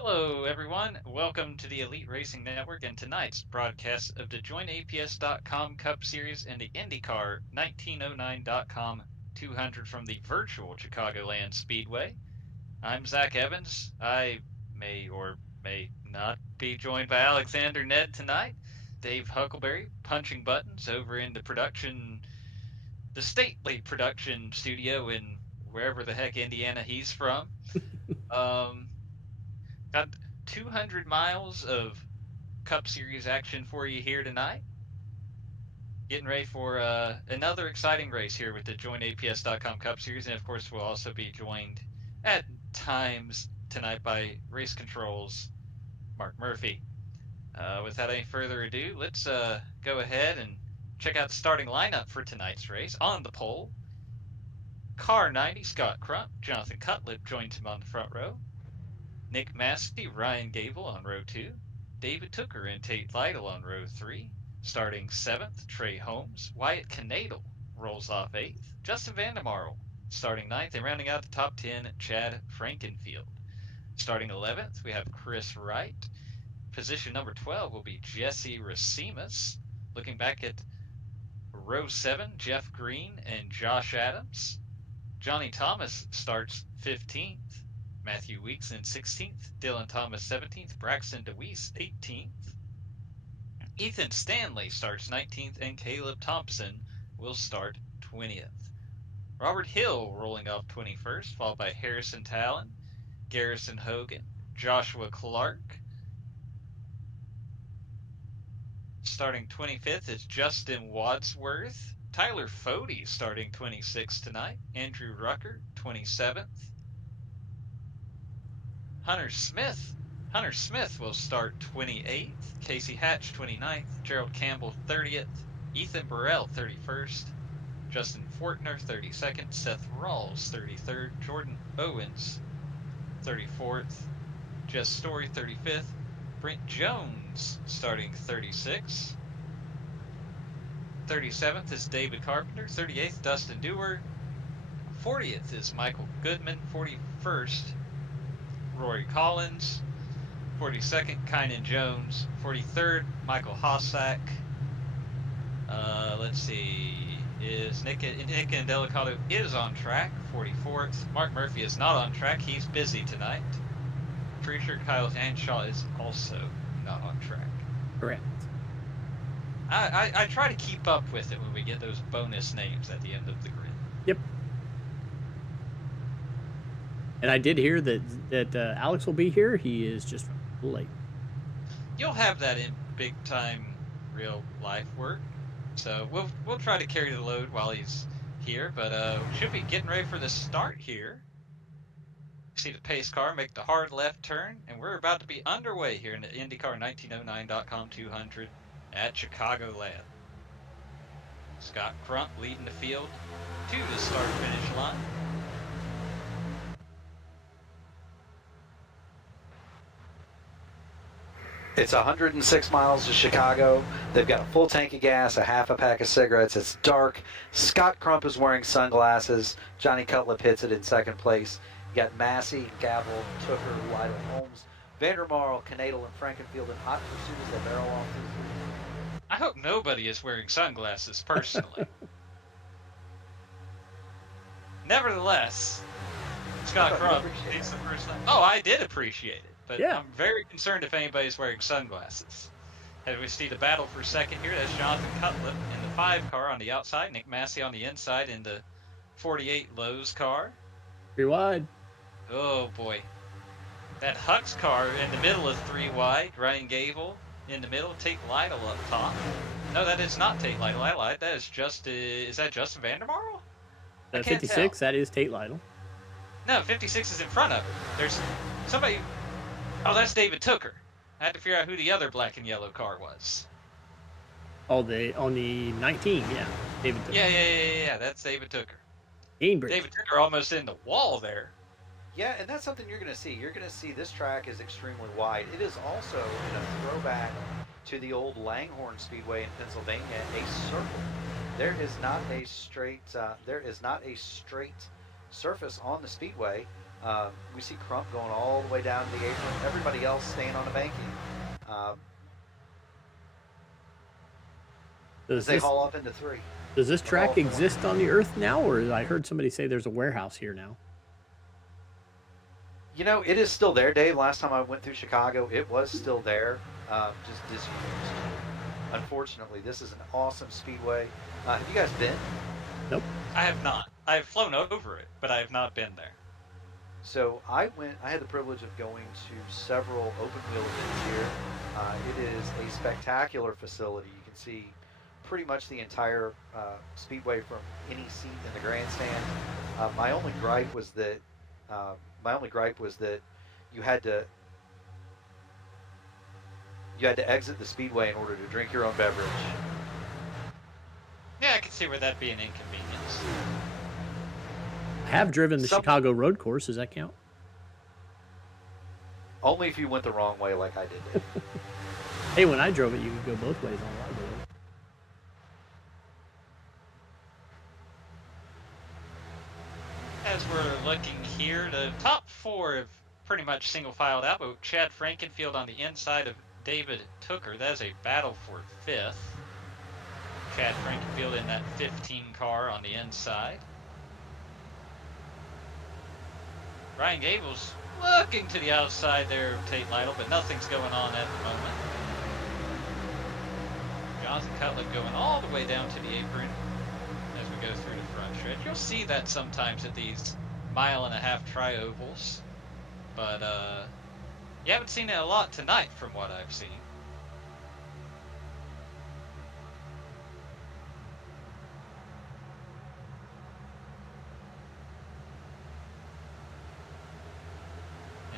Hello, everyone. Welcome to the Elite Racing Network and tonight's broadcast of the JoinAPS.com Cup Series and the IndyCar 1909.com 200 from the virtual Chicagoland Speedway. I'm Zach Evans. I may or may not be joined by Alexander Nedd tonight. Dave Huckleberry punching buttons over in the stately production studio in wherever the heck Indiana he's from. Um, Got 200 miles of Cup Series action for you here tonight. Getting ready for another exciting race here with the JoinAPS.com Cup Series. And of course, we'll also be joined at times tonight by Race Control's Mark Murphy. Without any further ado, let's go ahead and check out the starting lineup for tonight's race. On the pole, Car 90, Scott Crump, Jonathan Cutlip joins him on the front row. Nick Massey, Ryan Gable on row 2, David Tooker and Tate Lytle on row 3. Starting 7th, Trey Holmes. Wyatt Canadle rolls off 8th. Justin Vandemarle starting 9th. And rounding out the top 10, Chad Frankenfield. Starting 11th, we have Chris Wright. Position number 12 will be Jesse Racimas. Looking back at row 7, Jeff Green and Josh Adams. Johnny Thomas starts 15th. Matthew Weeks in 16th, Dylan Thomas 17th, Braxton DeWeese 18th. Ethan Stanley starts 19th, and Caleb Thompson will start 20th. Robert Hill rolling off 21st, followed by Harrison Talon, Garrison Hogan, Joshua Clark. Starting 25th is Justin Wadsworth. Tyler Fody starting 26th tonight. Andrew Rucker 27th. Hunter Smith will start 28th. Casey Hatch 29th. Gerald Campbell 30th. Ethan Burrell 31st. Justin Fortner 32nd. Seth Rawls 33rd. Jordan Owens 34th. Jess Story 35th. Brent Jones starting 36th. 37th is David Carpenter. 38th, Dustin Dewar. 40th is Michael Goodman. 41st, Rory Collins. 42nd, Kynan Jones. 43rd, Michael Hossack. Let's see. Is Nick Delicado is on track. 44th. Mark Murphy is not on track. He's busy tonight. Pretty sure Kyle Hanshaw is also not on track. Correct. I try to keep up with it when we get those bonus names at the end of the grid. Yep. And I did hear that Alex will be here. He is just late. You'll have that in big time real life work. So we'll try to carry the load while he's here, but should be getting ready for the start here. See the pace car make the hard left turn, and we're about to be underway here in the IndyCar1909.com 200 at Chicagoland. Scott Crump leading the field to the start-finish line. It's 106 miles to Chicago. They've got a full tank of gas, a half a pack of cigarettes. It's dark. Scott Crump is wearing sunglasses. Johnny Cutlip hits it in second place. You got Massey, Gavel, Tooker, Lytle, Holmes, Vandermarl, Canadal, and Frankenfield in hot pursuit as they barrel off to the lead. I hope nobody is wearing sunglasses, personally. Nevertheless, Scott Crump takes the first line. Oh, I did appreciate it, but Yeah. I'm very concerned if anybody's wearing sunglasses. As we see the battle for second here, that's Jonathan Cutlip in the 5 car on the outside, Nick Massey on the inside in the 48 Lowe's car. 3 wide. Oh boy. That Hux car in the middle is 3 wide. Ryan Gable in the middle. Tate Lytle up top. No, that is not Tate Lytle. I lied. That is just, is that Justin Vandermarl? I can't 56, tell. that is Tate Lytle. No, 56 is in front of it. There's somebody. Oh, that's David Tooker. I had to figure out who the other black and yellow car was. Oh, on the 19, yeah. David Tooker. Yeah. That's David Tooker. Cambridge. David Tooker almost in the wall there. Yeah, and that's something you're going to see. You're going to see this track is extremely wide. It is also, in a throwback to the old Langhorne Speedway in Pennsylvania, a circle. There is not a straight. Surface on the speedway. We see Crump going all the way down to the apron. Everybody else staying on the banking. They haul off into 3. Does this track exist on the earth now, or I heard somebody say there's a warehouse here now? You know, it is still there, Dave. Last time I went through Chicago, it was still there, just disused. Unfortunately, this is an awesome speedway. Have you guys been? Nope. I have not. I've flown over it, but I have not been there. So I had the privilege of going to several open wheel events here. It is a spectacular facility. You can see pretty much the entire speedway from any seat in the grandstand. My only gripe was that you had to exit the speedway in order to drink your own beverage. Yeah, I can see where that'd be an inconvenience. I have driven the Chicago road course. Does that count? Only if you went the wrong way like I did. Hey, when I drove it, you could go both ways on a lot of road. As we're looking here, the top 4 have pretty much single filed out, but Chad Frankenfield on the inside of David Tooker. That is a battle for 5th. Chad Frankenfield in that 15 car on the inside. Ryan Gable's looking to the outside there of Tate Lytle, but nothing's going on at the moment. Jonathan Cutlip going all the way down to the apron as we go through the front stretch. You'll see that sometimes at these 1.5-mile tri-ovals, but you haven't seen it a lot tonight from what I've seen.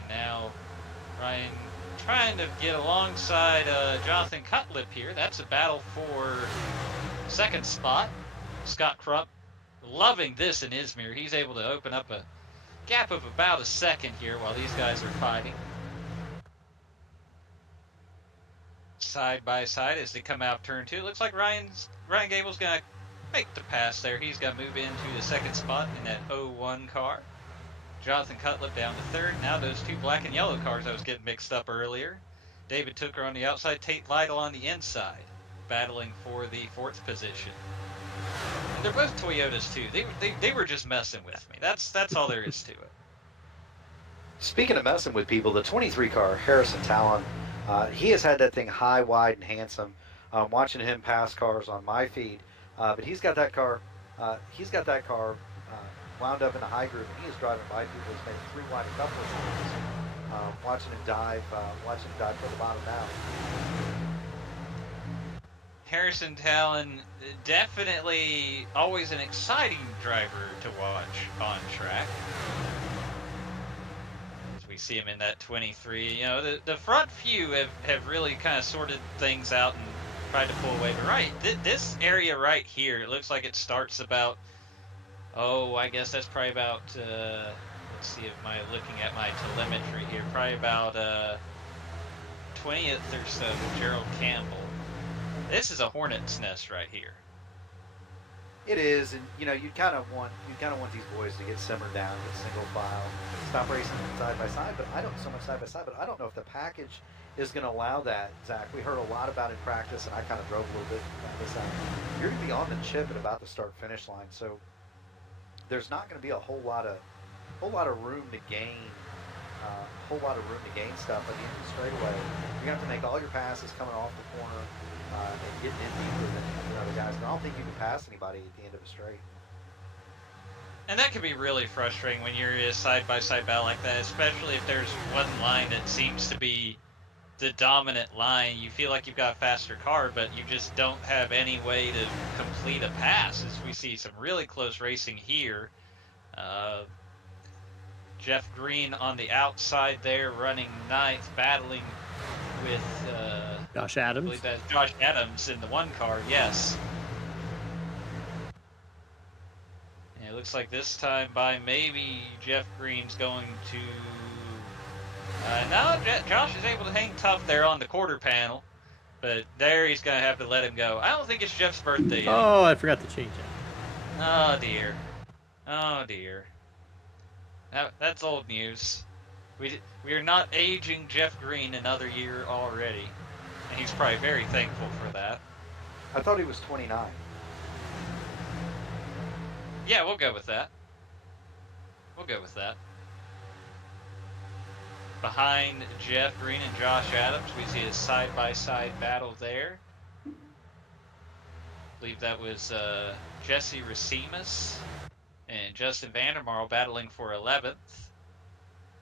Now, Ryan trying to get alongside Jonathan Cutlip here. That's a battle for second spot. Scott Crump loving this in Izmir. He's able to open up a gap of about a second here while these guys are fighting. Side by side as they come out turn 2. Looks like Ryan Gable's going to make the pass there. He's going to move into the second spot in that 01 car. Jonathan Cutlip down to 3rd. Now those 2 black and yellow cars I was getting mixed up earlier. David Tooker on the outside, Tate Lytle on the inside, battling for the 4th position. And they're both Toyotas too. They were just messing with me. That's all there is to it. Speaking of messing with people, the 23 car, Harrison Talon, he has had that thing high, wide, and handsome. Watching him pass cars on my feed, but he's got that car wound up in a high groove, and he is driving by people. He's made 3 wide a couple of times. Watching him dive for the bottom now. Harrison Talon, definitely always an exciting driver to watch on track. As we see him in that 23, you know, the front few have really kind of sorted things out and tried to pull away. But right, this area right here, it looks like it starts about, I guess that's probably about, let's see, am I looking at my telemetry here, probably about 20th or so, Gerald Campbell. This is a hornet's nest right here. It is, and you know, you kind of want these boys to get simmered down, get single file, stop racing side by side. But I don't so much side by side. But I don't know if the package is going to allow that, Zach. We heard a lot about it in practice, and I kind of drove a little bit about this out. You're going to be on the chip at about the start-finish line, so there's not going to be a whole lot of room to gain. Stuff at the end of the straightaway. You're going to have to make all your passes coming off the corner. And getting in deeper than the other guys. And I don't think you can pass anybody at the end of a straight. And that can be really frustrating when you're in a side-by-side battle like that, especially if there's one line that seems to be the dominant line. You feel like you've got a faster car, but you just don't have any way to complete a pass, as we see some really close racing here. Jeff Green on the outside there, running ninth, battling with Josh Adams. I believe that's Josh Adams in the one car, yes. And it looks like this time by maybe Jeff Green's going to... no, Josh is able to hang tough there on the quarter panel, but there he's going to have to let him go. I don't think it's Jeff's birthday yet. Oh, I forgot to change that. Oh, dear. Oh, dear. That's old news. We are not aging Jeff Green another year already, and he's probably very thankful for that. I thought he was 29. Yeah, we'll go with that. We'll go with that. Behind Jeff Green and Josh Adams, we see a side-by-side battle there. I believe that was Jesse Racimus and Justin Vandermarl battling for 11th.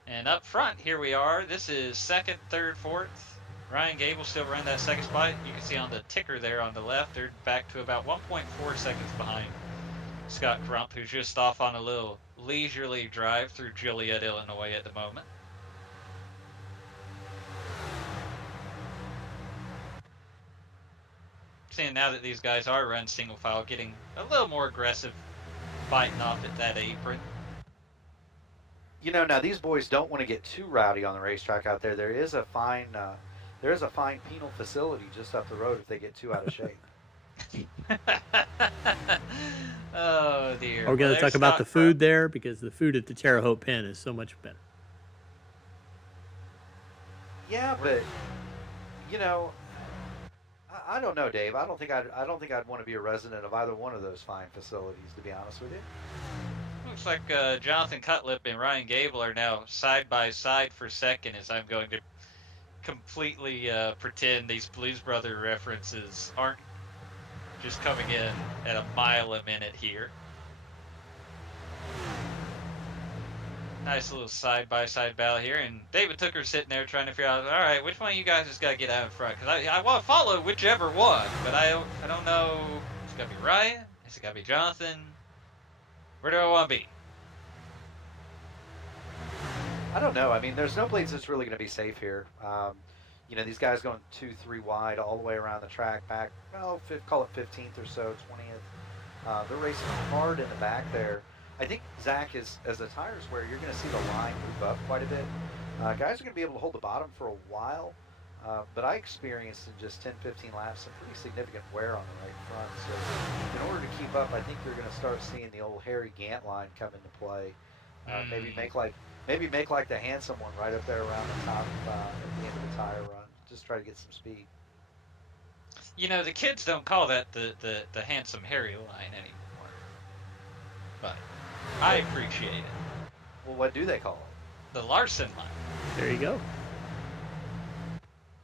And up front, here we are. This is second, third, fourth. Ryan Gable still running that second spot. You can see on the ticker there on the left, they're back to about 1.4 seconds behind Scott Crump, who's just off on a little leisurely drive through Joliet, Illinois at the moment. Seeing now that these guys are running single file, getting a little more aggressive, biting off at that apron. You know, now these boys don't want to get too rowdy on the racetrack out there. There is a fine penal facility just up the road if they get too out of shape. Oh dear. Are we going to talk about the food there? Because the food at the Terre Haute Pen is so much better. Yeah, but you know, I don't know, Dave. I don't think I'd want to be a resident of either one of those fine facilities, to be honest with you. Looks like Jonathan Cutlip and Ryan Gable are now side by side for second, as I'm going to completely pretend these Blues Brother references aren't just coming in at a mile a minute here. Nice little side-by-side battle here, and David Tooker's sitting there trying to figure out, all right, which one of you guys has got to get out in front? Because I want to follow whichever one, but I don't know. It's got to be Ryan? Is it got to be Jonathan? Where do I want to be? I don't know. I mean, there's no place that's really going to be safe here. You know, these guys going 2-3 wide all the way around the track back, well, call it 15th or so, 20th. They're racing hard in the back there. I think, Zach, as the tires wear, you're going to see the line move up quite a bit. Guys are going to be able to hold the bottom for a while, but I experienced in just 10, 15 laps some pretty significant wear on the right front. So in order to keep up, I think you're going to start seeing the old Harry Gant line come into play. Maybe make like the handsome one right up there around the top at the end of the tire run. Just try to get some speed. You know, the kids don't call that the handsome Harry line anymore, but I appreciate it. Well, what do they call it? The Larson line. There you go.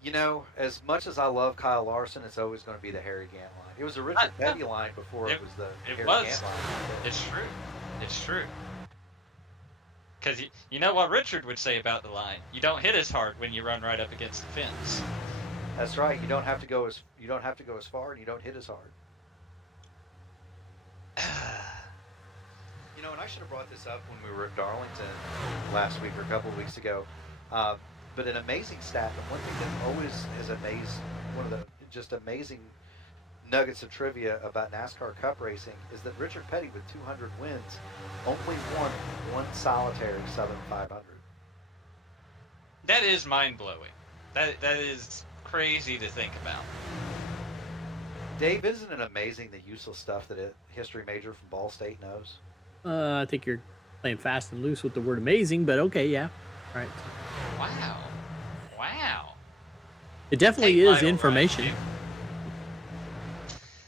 You know, as much as I love Kyle Larson, it's always going to be the Harry Gant line. It was the Richard Petty line before it was the Harry Gant line. It's true. It's true. Because you know what Richard would say about the line. You don't hit as hard when you run right up against the fence. That's right. You don't have to go as far, and you don't hit as hard. You know, and I should have brought this up when we were at Darlington last week or a couple of weeks ago. But an amazing stat, and one thing that always has amazed, one of the just amazing nuggets of trivia about NASCAR Cup racing is that Richard Petty, with 200 wins, only won one solitary Southern 500. That is mind-blowing. That is crazy to think about. Dave, isn't it amazing the useless stuff that a history major from Ball State knows? I think you're playing fast and loose with the word amazing, but okay, yeah. All right. Wow. Wow. It definitely Tate is Lytle, information.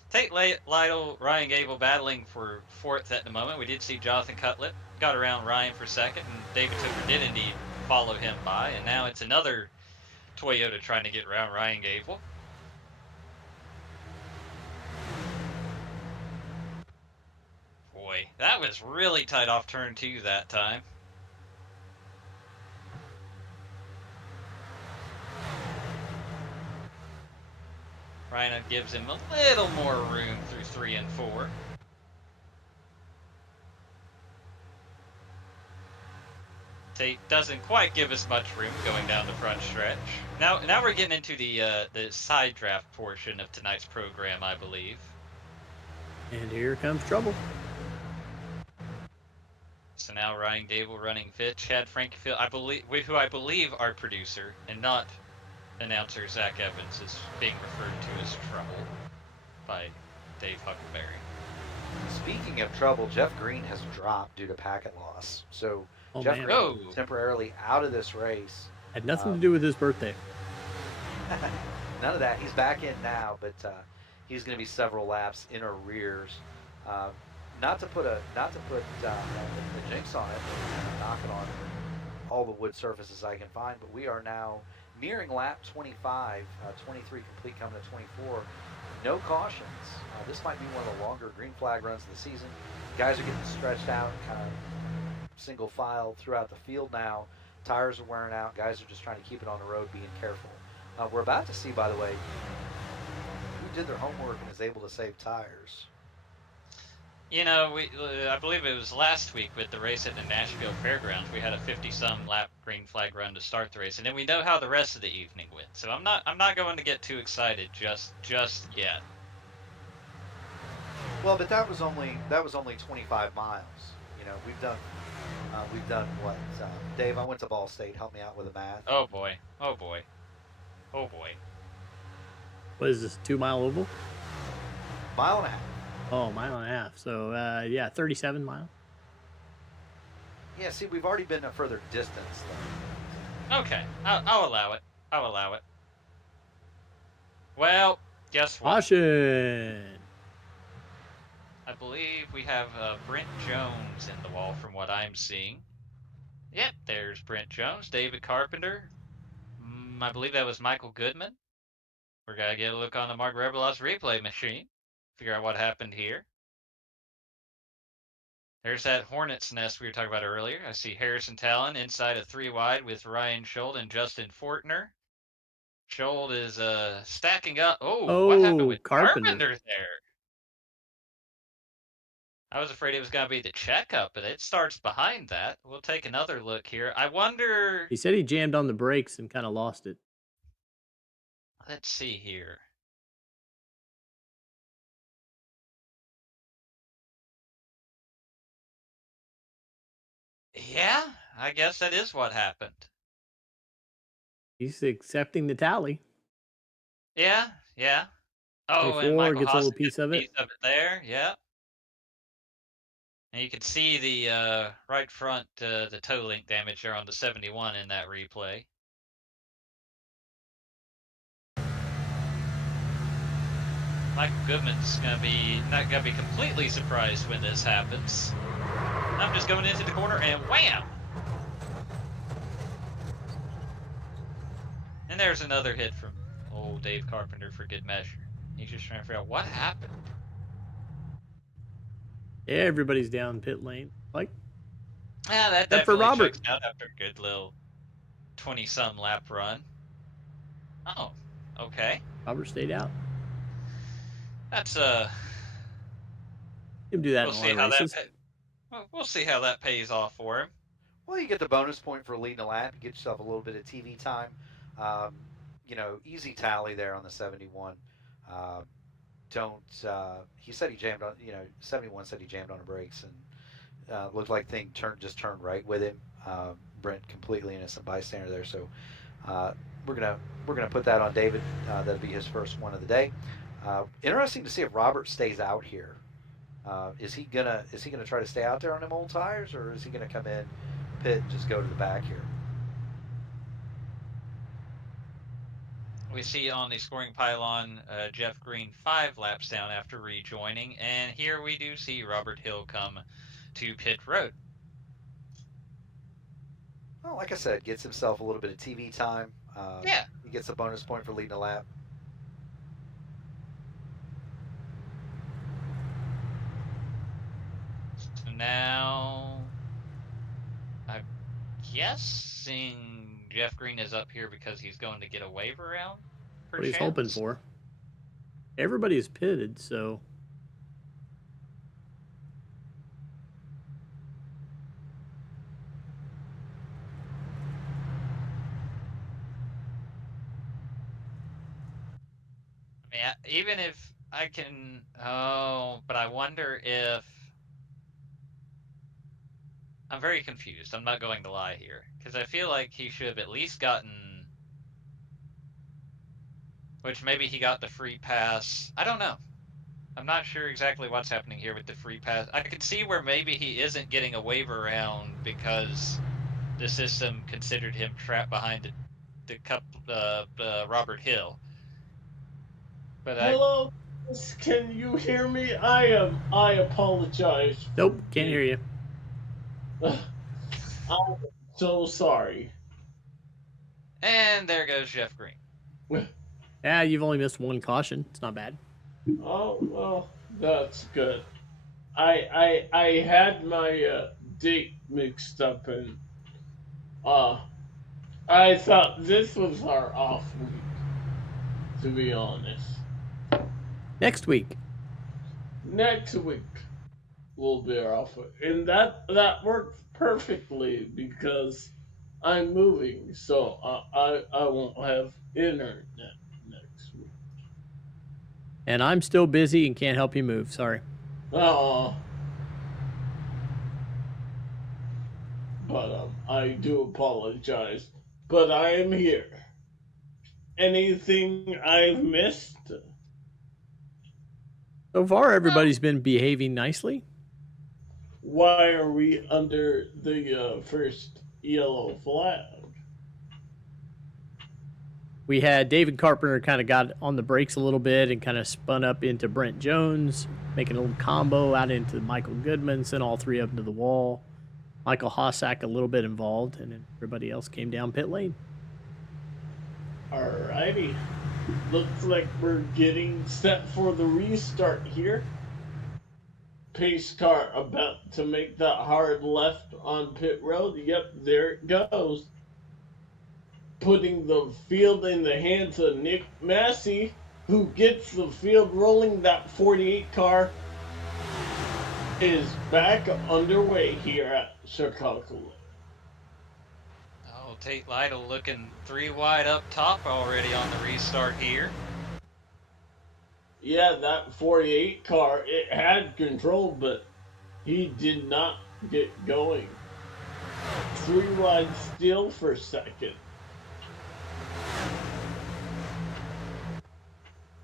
Tate Lytle, Ryan Gable battling for fourth at the moment. We did see Jonathan Cutlip got around Ryan for second, and David Tooker did indeed follow him by, and now it's another Toyota trying to get around Ryan Gable. Boy, that was really tight off turn 2 that time. Ryan gives him a little more room through 3 and 4. Tate doesn't quite give us much room going down the front stretch. Now we're getting into the side draft portion of tonight's program, I believe. And here comes trouble. So now Ryan Gable running fifth, Chad Frankenfield, who I believe our producer and not announcer Zach Evans is being referred to as Trouble by Dave Huckleberry. Speaking of trouble, Jeff Green has dropped due to packet loss. So Jeff Green temporarily out of this race. Had nothing to do with his birthday. None of that. He's back in now, but he's going to be several laps in arrears. Not to put the jinx on it, and knock it on all the wood surfaces I can find, but we are now nearing lap 25, 23 complete, coming to 24. No cautions. This might be one of the longer green flag runs of the season. Guys are getting stretched out, kind of single file throughout the field now. Tires are wearing out. Guys are just trying to keep it on the road, being careful. We're about to see, by the way, who did their homework and is able to save tires. You know, I believe it was last week with the race at the Nashville Fairgrounds. We had a 50-some lap green flag run to start the race, and then we know how the rest of the evening went. So I'm not going to get too excited just yet. Well, but that was only 25 miles. You know, we've done what? Dave, I went to Ball State. Help me out with the math. Oh boy. Oh boy. Oh boy. What is this, 2 mile oval? Mile and a half. Oh, mile and a half. So, yeah, 37 miles. Yeah, see, we've already been a further distance, though. Okay, I'll allow it. I'll allow it. Well, guess what? Caution! I believe we have Brent Jones in the wall from what I'm seeing. Yep, there's Brent Jones, David Carpenter. I believe that was Michael Goodman. We're going to get a look on the Mark Rebelos replay machine. Figure out what happened here. There's that hornet's nest we were talking about earlier. I see Harrison Talon inside a 3 wide with Ryan Schold and Justin Fortner. Schold is stacking up. Oh, what happened with Carpenter there? I was afraid it was going to be the checkup, but it starts behind that. We'll take another look here. I wonder... He said he jammed on the brakes and kind of lost it. Let's see here. Yeah, I guess that is what happened. He's accepting the tally. Yeah. Oh, and Michael gets Haas a little piece of it there, yeah. And you can see the right front, the toe link damage there on the 71 in that replay. Michael Goodman's not gonna be completely surprised when this happens. I'm just going into the corner and wham! And there's another hit from old Dave Carpenter for good measure. He's just trying to figure out what happened. Yeah, everybody's down pit lane. Like, Yeah, that Except for definitely Robert. checks out after a good little 20-some lap run. Oh, okay. Robert stayed out. That's You can do that we'll in a lot see of how races. we'll see how that pays off for him. Well, you get the bonus point for leading a lap. You get yourself a little bit of TV time. Um, easy tally there on the 71. Uh, don't. He said he jammed on. 71 said he jammed on the brakes and looked like thing just turned right with him. Brent completely innocent bystander there. So uh, we're gonna put that on David. That'll be his first one of the day. Interesting to see if Robert stays out here. Is he gonna try to stay out there on them old tires, or is he gonna come in, pit, and just go to the back here? We see on the scoring pylon Jeff Green 5 laps down after rejoining, and here we do see Robert Hill come to pit road. Well, like I said, gets himself a little bit of TV time. Yeah. He gets a bonus point for leading a lap. So now, I'm guessing Jeff Green is up here because he's going to get a wave around. What he's hoping for. Everybody is pitted, so. I mean, even if I can, but I wonder if I'm very confused. I'm not going to lie here because I feel like he should have at least gotten, which maybe he got the free pass. I don't know. I'm not sure exactly what's happening here with the free pass. I could see where maybe he isn't getting a wave around because the system considered him trapped behind Robert Hill. But hello, can you hear me? I apologize. Nope, can't hear you. I'm so sorry. And there goes Jeff Green. Yeah, you've only missed one caution. It's not bad. Oh well, that's good. I had my date mixed up, and I thought this was our off week. To be honest. Next week. Next week will be our off week, and that works perfectly because I'm moving, so I won't have internet next week. And I'm still busy and can't help you move. Sorry. But I do apologize. But I am here. Anything I've missed? So far, everybody's been behaving nicely. Why are we under the first yellow flag? We had David Carpenter kind of got on the brakes a little bit and kind of spun up into Brent Jones, making a little combo out into Michael Goodman, sent all three up into the wall. Michael Hossack a little bit involved, and then everybody else came down pit lane. Alrighty. Looks like we're getting set for the restart here. Pace car about to make that hard left on pit road. Yep, there it goes. Putting the field in the hands of Nick Massey, who gets the field rolling. That 48 car is back underway here at Chcicagoland. Oh, Tate Lytle looking 3 wide up top already on the restart here. Yeah, that 48 car, it had control, but he did not get going. 3 wide still for second.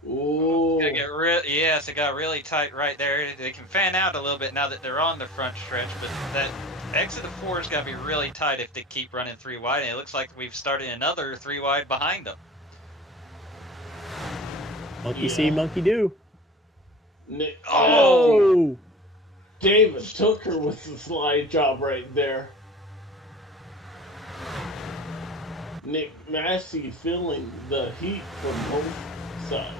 Ooh. Yes, it got really tight right there. They can fan out a little bit now that they're on the front stretch, but that exit of 4 has got to be really tight if they keep running 3 wide, and it looks like we've started another 3 wide behind them. Monkey see, monkey do. Oh! David took her with the slide job right there. Nick Massey feeling the heat from both sides.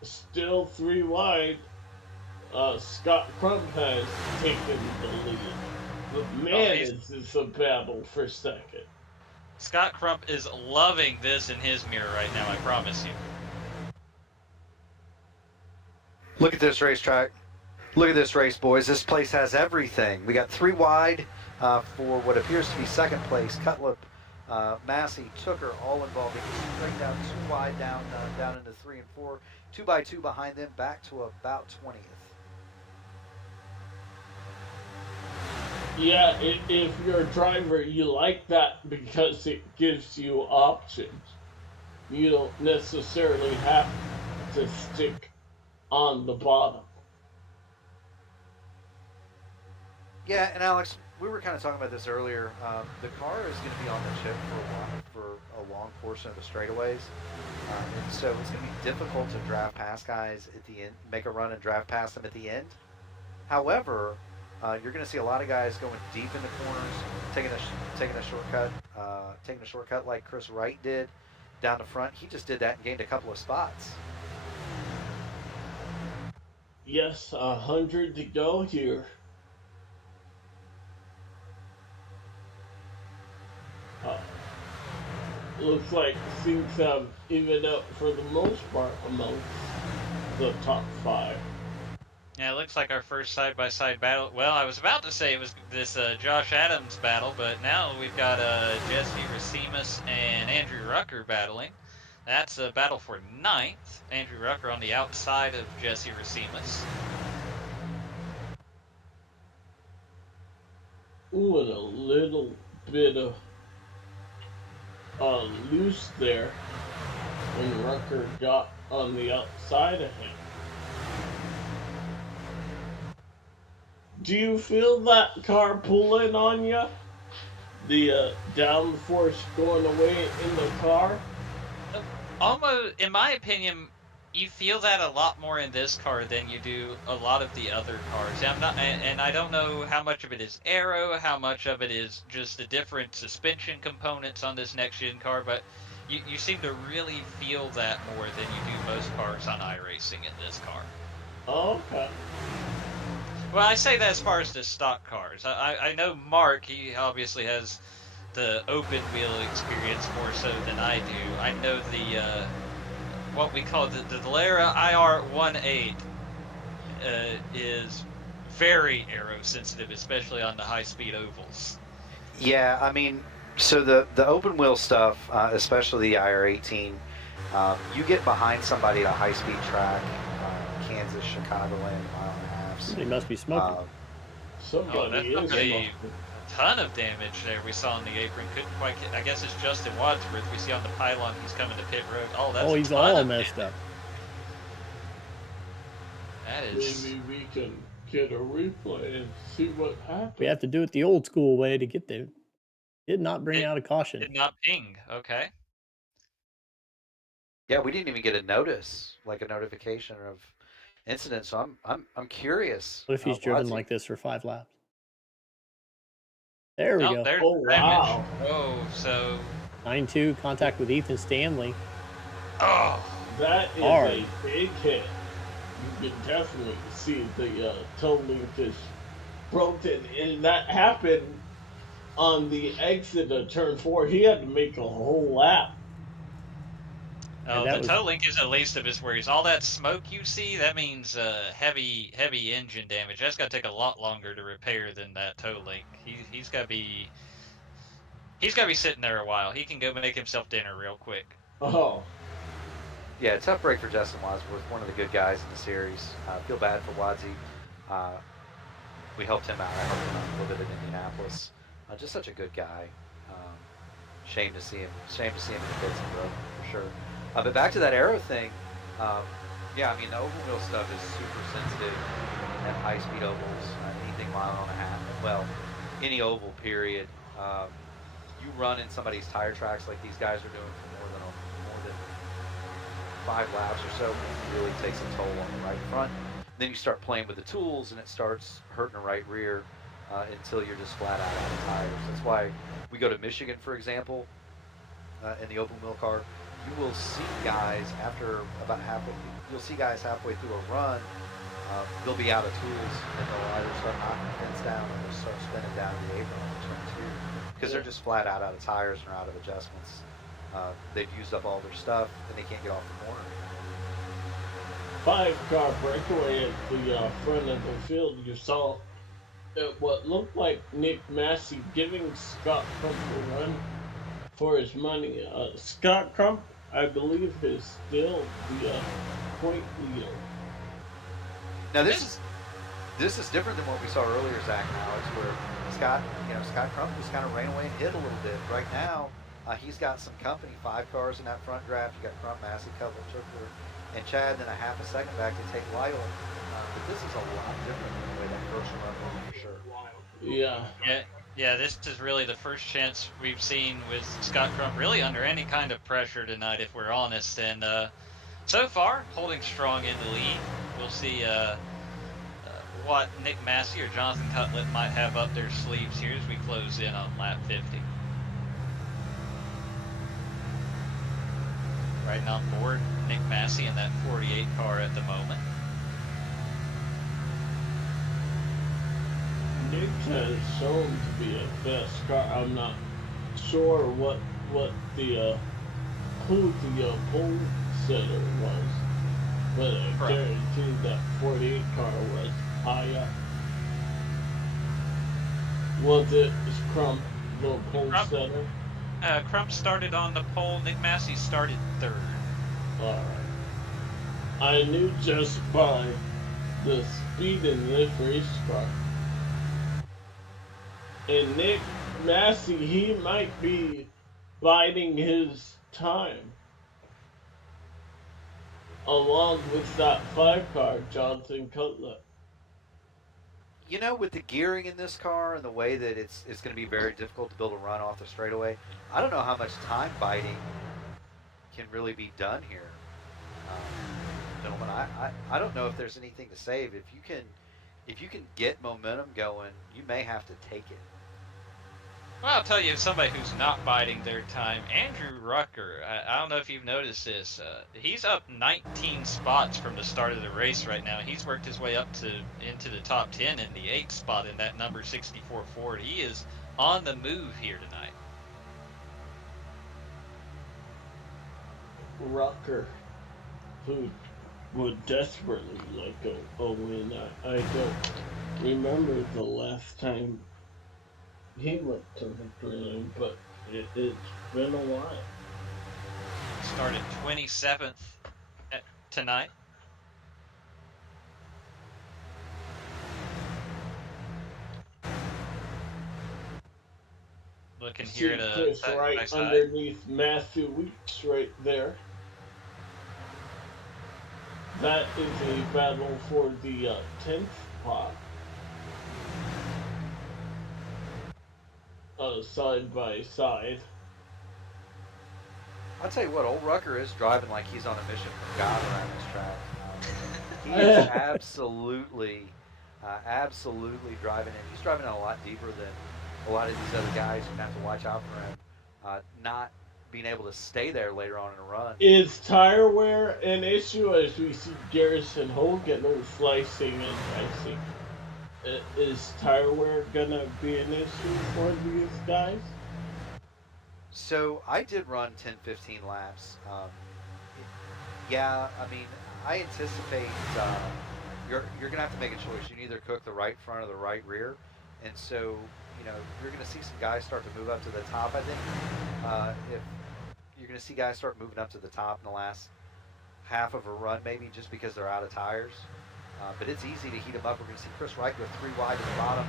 Still 3 wide. Scott Crump has taken the lead. But man, is this a battle for second. Scott Crump is loving this in his mirror right now, I promise you. Look at this racetrack. Look at this race, boys. This place has everything. We got 3 wide for what appears to be second place. Cutlip, Massey, Tooker, all involved. They get straight down 2 wide, down into 3 and 4. 2 by 2 behind them, back to about 20th. Yeah, if you're a driver, you like that because it gives you options. You don't necessarily have to stick on the bottom. Yeah, and Alex, we were kind of talking about this earlier. The car is going to be on the chip for a long portion of the straightaways, and so it's going to be difficult to drive past guys at the end, make a run and drive past them at the end. However, you're going to see a lot of guys going deep in the corners, taking a shortcut like Chris Wright did down the front. He just did that and gained a couple of spots. Yes, 100 to go here. Looks like things have evened up for the most part amongst the top 5. Yeah, it looks like our first side-by-side battle. Well, I was about to say it was this Josh Adams battle, but now we've got Jesse Racimus and Andrew Rucker battling. That's a battle for 9th. Andrew Rucker on the outside of Jesse Racimus. Ooh, and a little bit of loose there when Rucker got on the outside of him. Do you feel that car pulling on you? The downforce going away in the car? Almost, in my opinion, you feel that a lot more in this car than you do a lot of the other cars. And I don't know how much of it is aero, how much of it is just the different suspension components on this next-gen car, but you seem to really feel that more than you do most cars on iRacing in this car. Oh, okay. Well, I say that as far as the stock cars. I know Mark, he obviously has the open wheel experience more so than I do. I know the what we call the Dallara IR18 is very aero sensitive, especially on the high-speed ovals. Yeah, I mean, so the open wheel stuff, especially the IR18, you get behind somebody at a high-speed track, Kansas, Chicagoland, mile and a half. Somebody must be smoking. Somebody that's is a ton of damage there we saw on the apron. Couldn't quite get, I guess it's Justin Wadsworth. We see on the pylon he's coming to pit road. Oh, that's he's all messed up. That is. Maybe we can get a replay and see what happened. We have to do it the old school way to get there. Did not bring out a caution. Did not ping. Okay. Yeah, we didn't even get a notice, like a notification of incident. So I'm curious. What if he's driven like this for 5 laps? There we go. There's wow. Oh, so 9-2 contact with Ethan Stanley. Oh, that is hard. A big hit. You can definitely see the toe link is broken, and that happened on the exit of turn 4. He had to make a whole lap. Oh, the toe link is the least of his worries. All that smoke you see, that means heavy engine damage. That's got to take a lot longer to repair than that toe link. He's got to be sitting there a while. He can go make himself dinner real quick. Oh. Yeah, tough break for Justin Wadsworth, one of the good guys in the series. Feel bad for Wadsy. We helped him out. I helped him out a little bit in Indianapolis. Just such a good guy. Shame to see him in the pits and broke for sure. But back to that aero thing, yeah, I mean, the oval wheel stuff is super sensitive at high-speed ovals, anything mile and a half. Well, any oval, period. You run in somebody's tire tracks like these guys are doing for more than 5 laps or so, it really takes a toll on the right front. Then you start playing with the tools, and it starts hurting the right rear until you're just flat out of tires. That's why we go to Michigan, for example, in the open wheel car. You will see guys after about halfway. You'll see guys halfway through a run they'll be out of tools and they'll either start knocking the fence down or they'll start spinning down the apron on turn two because they're just flat out of tires and out of adjustments. They've used up all their stuff and they can't get off the corner. 5-car breakaway at the front of the field. You saw what looked like Nick Massey giving Scott Crump a run for his money. Scott Crump, I believe, is still the point leader. Now this is different than what we saw earlier, Zach and Alex, where Scott Crump just kind of ran away and hit a little bit. Right now, he's got some company, 5 cars in that front draft. You got Crump, Massey, Cutler, Chipper, and Chad, then a half a second back to take Lytle. But this is a lot different than the way that first run went, for sure. Yeah, this is really the first chance we've seen with Scott Crump really under any kind of pressure tonight, if we're honest. And so far, holding strong in the lead. We'll see what Nick Massey or Jonathan Cutlet might have up their sleeves here as we close in on lap 50. Riding on board, Nick Massey in that 48 car at the moment. Nick has shown to be a fast car. I'm not sure what the who the pole setter was, but I guarantee that 48 car was high up. Was it Crump, the pole setter? Crump started on the pole. Nick Massey started third. All right. I knew just by the speed in this race car. And Nick Massey, he might be biding his time. Along with that 5-car, Jonathan Cutler. You know, with the gearing in this car and the way that it's going to be very difficult to build a run off the straightaway, I don't know how much time biting can really be done here. Gentlemen, I don't know if there's anything to save. If you can get momentum going, you may have to take it. Well, I'll tell you, somebody who's not biding their time, Andrew Rucker. I don't know if you've noticed this. He's up 19 spots from the start of the race right now. He's worked his way up into the top 10 in the 8th spot in that number 64 Ford. He is on the move here tonight. Rucker, who would desperately like a win. I don't remember the last time he went to victory lane, but it's been a while. Started 27th tonight. Looking here at Chris right underneath Matthew Weeks right there. That is a battle for the 10th spot. Side by side. I'll tell you what, old Rucker is driving like he's on a mission from God around this track. He is absolutely driving in. He's driving in a lot deeper than a lot of these other guys who have to watch out for him. Not being able to stay there later on in a run. Is tire wear an issue as we see Garrison Hogan slicing and dicing? Is tire wear gonna be an issue for these guys? So I did run 10-15 laps. Yeah, I mean, I anticipate you're gonna have to make a choice. You can either cook the right front or the right rear, and so you're gonna see some guys start to move up to the top. I think if you're gonna see guys start moving up to the top in the last half of a run, maybe just because they're out of tires. But it's easy to heat them up. We're going to see Chris Wright go 3 wide at the bottom.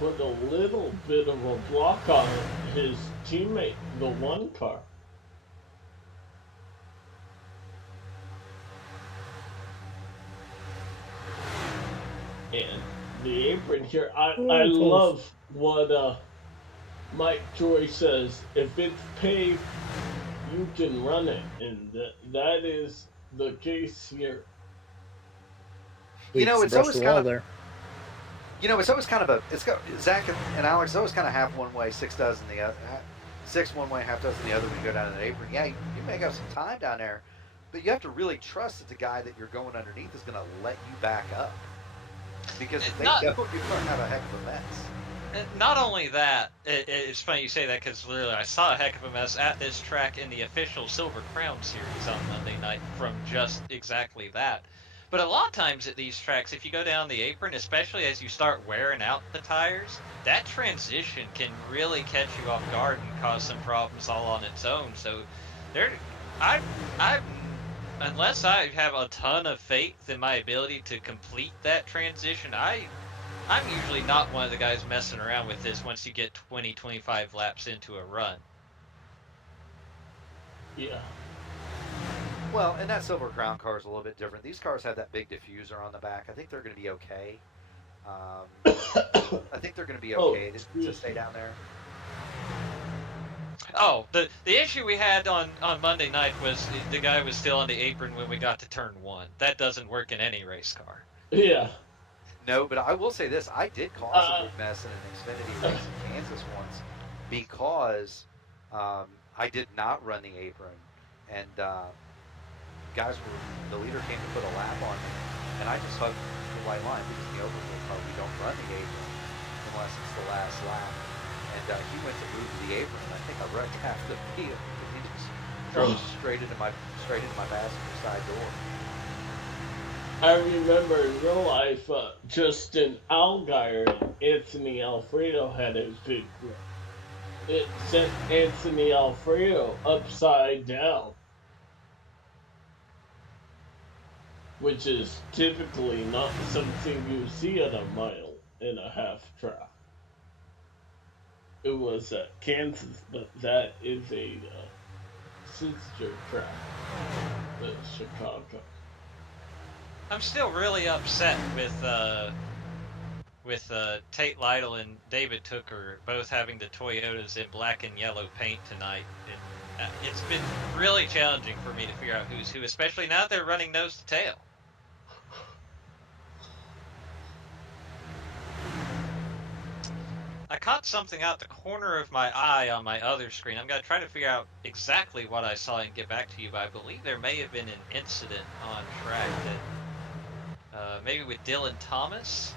Put a little bit of a block on his teammate, the 1 car. And the apron here, I love what Mike Joy says. If it's paved, you can run it. And that is the case here. It's always kind of it's always kind of Zach and Alex. It's always kind of half one way, 6 dozen the other. 6 one way, half dozen the other when you go down to the apron. Yeah, you make up some time down there. But you have to really trust that the guy that you're going underneath is going to let you back up. Because if they don't, you're going to have a heck of a mess. Not only that, it's funny you say that because literally I saw a heck of a mess at this track in the official Silver Crown series on Monday night from just exactly that. But a lot of times at these tracks, if you go down the apron, especially as you start wearing out the tires, that transition can really catch you off guard and cause some problems all on its own. So I unless I have a ton of faith in my ability to complete that transition, I'm usually not one of the guys messing around with this once you get 20, 25 laps into a run. Yeah. Well, and that Silver Crown car is a little bit different. These cars have that big diffuser on the back. I think they're going to be okay. I think they're going to be okay to stay down there. Oh, the issue we had on Monday night was the guy was still on the apron when we got to turn 1. That doesn't work in any race car. Yeah. No, but I will say this. I did cause a big mess in an Xfinity race in Kansas once because I did not run the apron. And the leader came to put a lap on me, and I just hugged the white line because in the overfield car we don't run the apron unless it's the last lap. And he went to move to the apron, and I think I wrecked half the field. He just drove straight into my passenger side door. I remember in real life, Justin Allgaier and Anthony Alfredo had a big wreck. It sent Anthony Alfredo upside down, which is typically not something you see at a 1.5-mile track. It was at Kansas, but that is a sister track at Chicago. I'm still really upset with Tate Lytle and David Tooker both having the Toyotas in black and yellow paint tonight. It's been really challenging for me to figure out who's who, especially now that they're running nose to tail. I caught something out the corner of my eye on my other screen. I'm going to try to figure out exactly what I saw and get back to you, but I believe there may have been an incident on track that maybe with Dylan Thomas.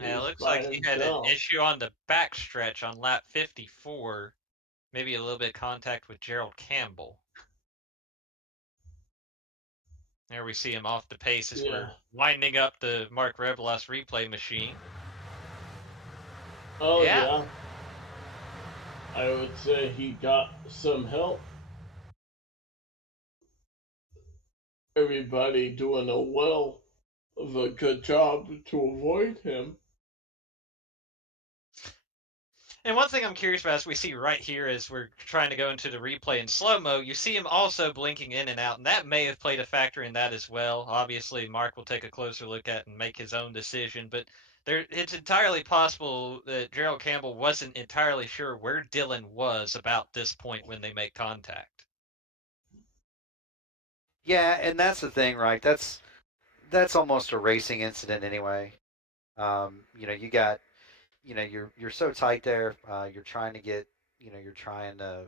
Yeah, it looks like he had an issue on the backstretch on lap 54. Maybe a little bit of contact with Gerald Campbell. There we see him off the pace as we're winding up the Mark Rebelos replay machine. Oh, yeah. I would say he got some help. Everybody doing a good job to avoid him. And one thing I'm curious about is we see right here as we're trying to go into the replay in slow-mo, you see him also blinking in and out, and that may have played a factor in that as well. Obviously, Mark will take a closer look at and make his own decision, but it's entirely possible that Gerald Campbell wasn't entirely sure where Dylan was about this point when they make contact. Yeah, and that's the thing, right? That's almost a racing incident anyway. You got, you're so tight there. You're trying to get, you're trying to,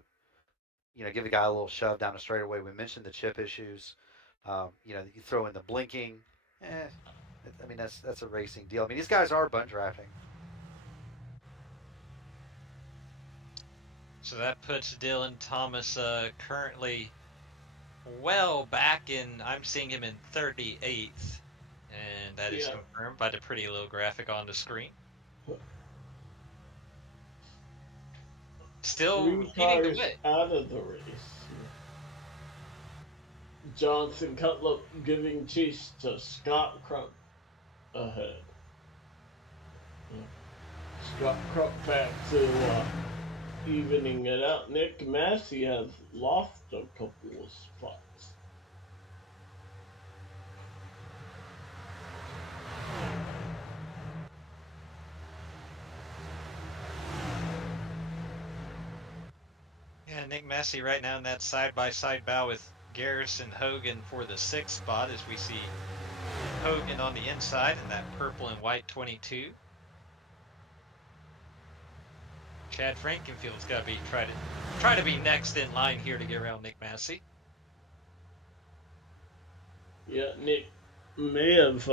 give the guy a little shove down the straightaway. We mentioned the chip issues. You throw in the blinking. I mean, that's a racing deal. I mean, these guys are bunt drafting. So that puts Dylan Thomas currently well back in, I'm seeing him in 38th, and that is confirmed by the pretty little graphic on the screen. Still leading the way. Out of the race. Johnson Cutlip giving chase to Scott Crump ahead. Scott Crump back to evening it out. Nick Massey has lost a couple of spots. Yeah, Nick Massey right now in that side-by-side bow with Garrison Hogan for the 6th spot as we see Hogan on the inside in that purple and white 22. Chad Frankenfield's got to try to be next in line here to get around Nick Massey. Yeah, Nick may have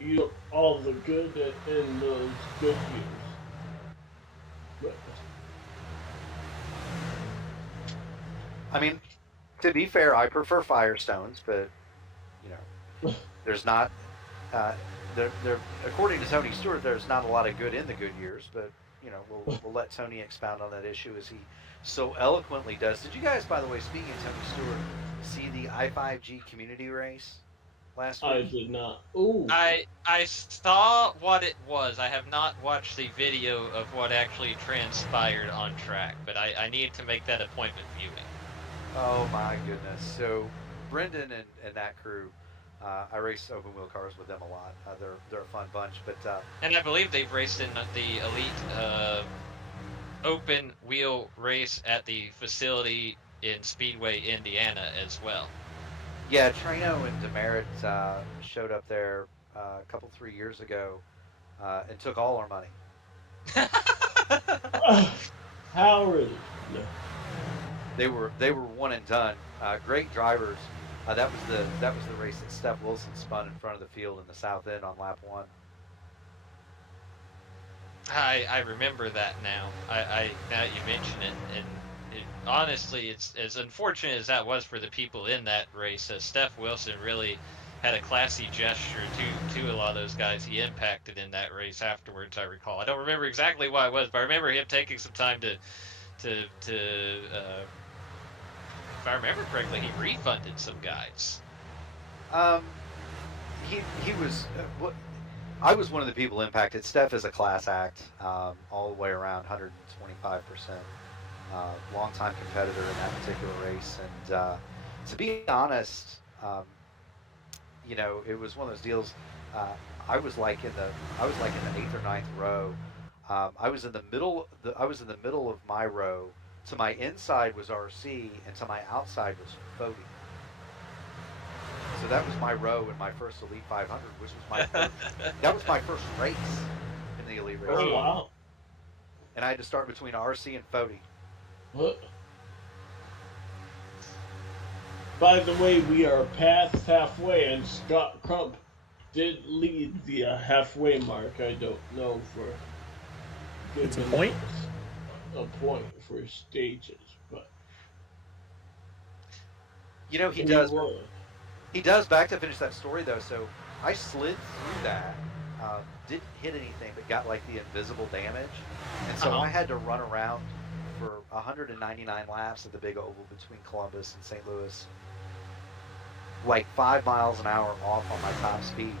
you all the good in those good years. But I mean, to be fair, I prefer Firestones, but there's not. There, according to Tony Stewart, there's not a lot of good in the good years, but we'll let Tony expound on that issue as he so eloquently does. Did you guys, by the way, speaking of Tony Stewart, see the I-5G community race last week? I did not. Ooh. I saw what it was. I have not watched the video of what actually transpired on track, but I need to make that appointment viewing. Oh my goodness! So Brendan and that crew, I race open wheel cars with them a lot. They're a fun bunch, but and I believe they've raced in the elite open wheel race at the facility in Speedway, Indiana, as well. Yeah, Trino and Demerit showed up there a couple 3 years ago and took all our money. How really? No. They were one and done. Great drivers. That was the race that Steph Wilson spun in front of the field in the South End on lap 1. I remember that now. I now that you mention it, and honestly, it's as unfortunate as that was for the people in that race. Steph Wilson really had a classy gesture to a lot of those guys he impacted in that race afterwards. I recall. I don't remember exactly why it was, but I remember him taking some time to if I remember correctly, he refunded some guys. He was. I was one of the people impacted. Steph is a class act, all the way around, 125%. Longtime competitor in that particular race, and to be honest, it was one of those deals. I was like in the 8th or 9th row. I was in the middle of my row. To my inside was RC, and to my outside was Fody. So that was my row in my first Elite 500, which was that was my first race in the Elite race. Oh wow! And I had to start between RC and Fody. What? By the way, we are past halfway, and Scott Crump did lead the halfway mark. I don't know for. It's a point? A point for stages, but he does. He does. Back to finish that story though. So I slid through that, didn't hit anything, but got like the invisible damage, and so I had to run around for 199 laps at the big oval between Columbus and St. Louis, like 5 miles an hour off on my top speed,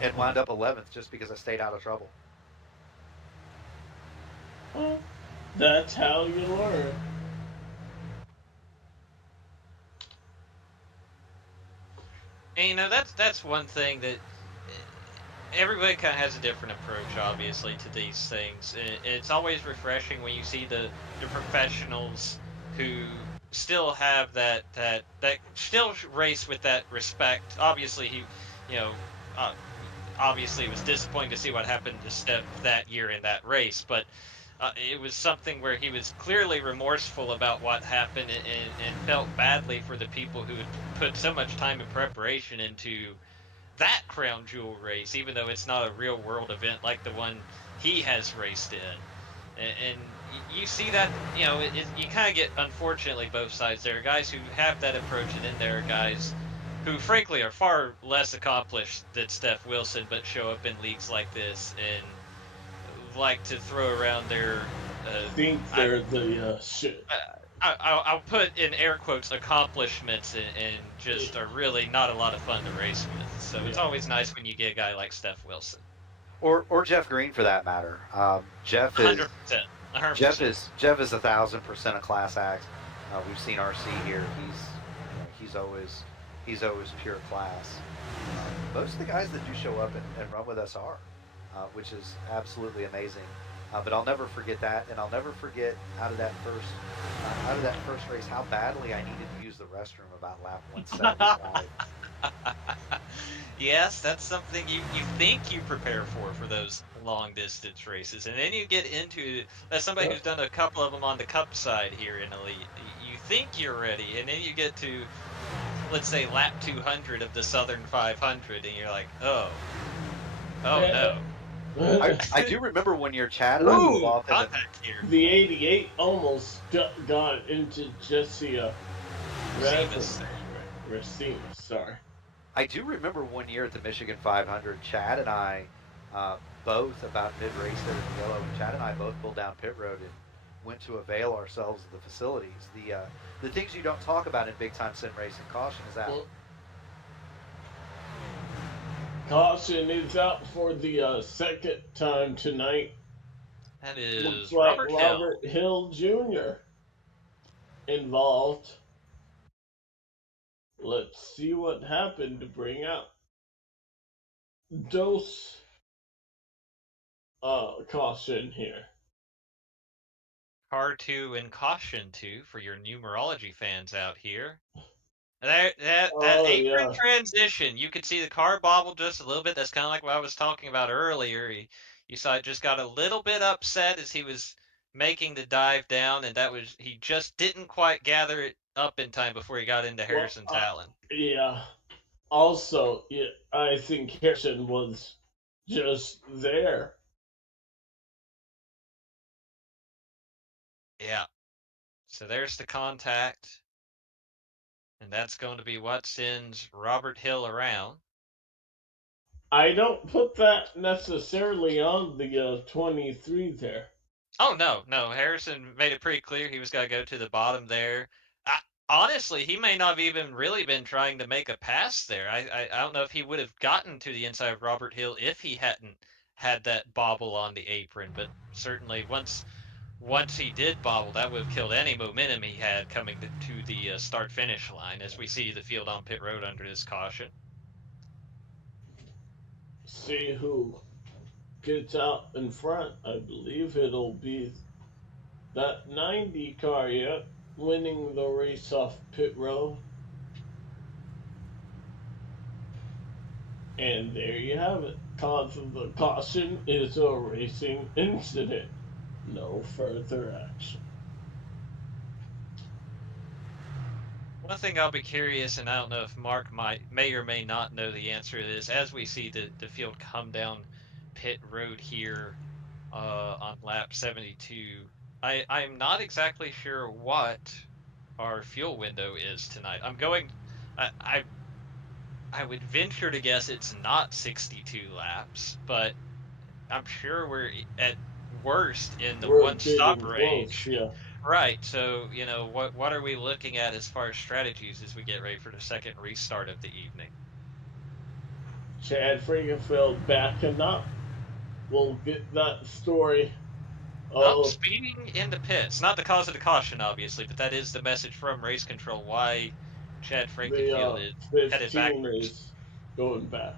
and wound up 11th just because I stayed out of trouble. Well, that's how you learn. And that's one thing that everybody kind of has a different approach, obviously, to these things. It's always refreshing when you see the professionals who still have that still race with that respect. Obviously, obviously it was disappointing to see what happened to Steph that year in that race, but it was something where he was clearly remorseful about what happened and felt badly for the people who had put so much time and preparation into that crown jewel race, even though it's not a real world event like the one he has raced in. And you see that, you kind of get, unfortunately, both sides. There are guys who have that approach, and then there are guys who, frankly, are far less accomplished than Steph Wilson, but show up in leagues like this and like to throw around their think they're the shit. I'll put in air quotes accomplishments and just are really not a lot of fun to race with. So it's always nice when you get a guy like Steph Wilson. Or Jeff Green for that matter. Jeff is 100%. 100%. Jeff is 1,000% a class act. We've seen RC here. He's always pure class. Most of the guys that do show up and run with us are. Which is absolutely amazing. But I'll never forget that, and I'll never forget out of that first race how badly I needed to use the restroom about lap 175. Yes, that's something you think you prepare for those long distance races, and then you get into, as somebody who's done a couple of them on the Cup side here in Elite, you think you're ready, and then you get to, let's say, lap 200 of the Southern 500, and you're like, oh no. I do remember one year, Chad, and I pulled off in Contact here. The 88 almost got into Jesse Racine, sorry. I do remember one year at the Michigan 500, Chad and I both about mid-race there in the yellow. Chad and I both pulled down pit road and went to avail ourselves of the facilities. The things you don't talk about in big-time sim racing, caution is out. Caution is out for the second time tonight. That is Looks like Robert Hill Jr. involved. Let's see what happened to bring out dose caution here. Car 2 and Caution 2 for your numerology fans out here. That apron transition, you could see the car bobble just a little bit. That's kind of like what I was talking about earlier. You saw it just got a little bit upset as he was making the dive down, and he just didn't quite gather it up in time before he got into Harrison's Allen. Yeah. Also, I think Harrison was just there. Yeah. So there's the contact. And that's going to be what sends Robert Hill around. I don't put that necessarily on the 23 there. Oh, no. Harrison made it pretty clear he was going to go to the bottom there. Honestly, he may not have even really been trying to make a pass there. I don't know if he would have gotten to the inside of Robert Hill if he hadn't had that bobble on the apron. But certainly once he did bobble, that would have killed any momentum he had coming to the start-finish line, as we see the field on pit road under this caution. See who gets out in front. I believe it'll be that 90 car winning the race off pit road. And there you have it. Cause of the caution is a racing incident. No further action. One thing I'll be curious, and I don't know if Mark may or may not know the answer to this, as we see the field come down pit road here on lap 72, I'm not exactly sure what our fuel window is tonight. I would venture to guess it's not 62 laps, but I'm sure we're at worst in the one-stop range. Yeah. Right, so, what are we looking at as far as strategies as we get ready for the second restart of the evening? Chad Frankenfeld backing up. We'll get that story. Speeding into pits. Not the cause of the caution, obviously, but that is the message from race control, why Chad Frankenfeld is headed backwards. Going back.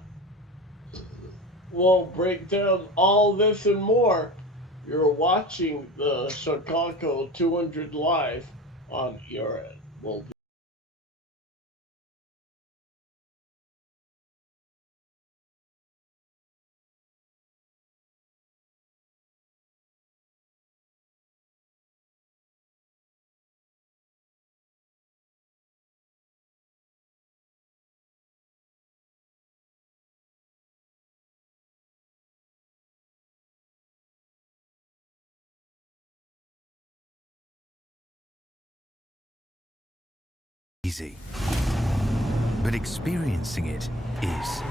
We'll break down all this and more. You're watching the Chicago 200 live on your end. We'll be easy, but experiencing it is.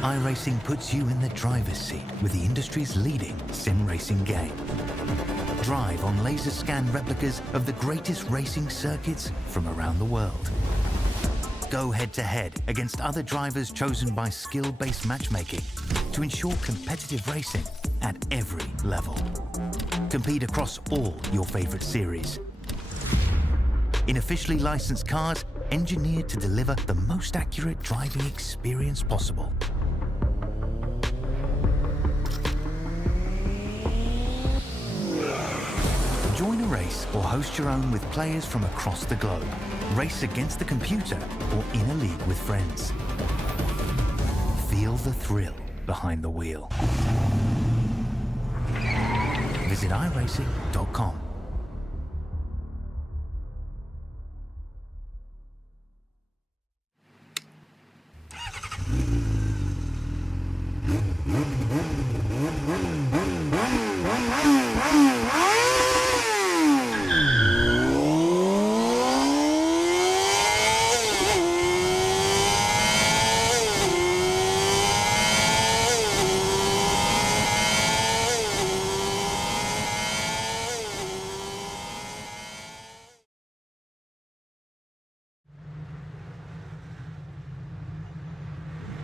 iRacing puts you in the driver's seat with the industry's leading sim racing game. Drive on laser scan replicas of the greatest racing circuits from around the world. Go head-to-head against other drivers chosen by skill-based matchmaking to ensure competitive racing at every level. Compete across all your favorite series. In officially licensed cars, engineered to deliver the most accurate driving experience possible. Join a race or host your own with players from across the globe. Race against the computer or in a league with friends. Feel the thrill behind the wheel. Visit iRacing.com.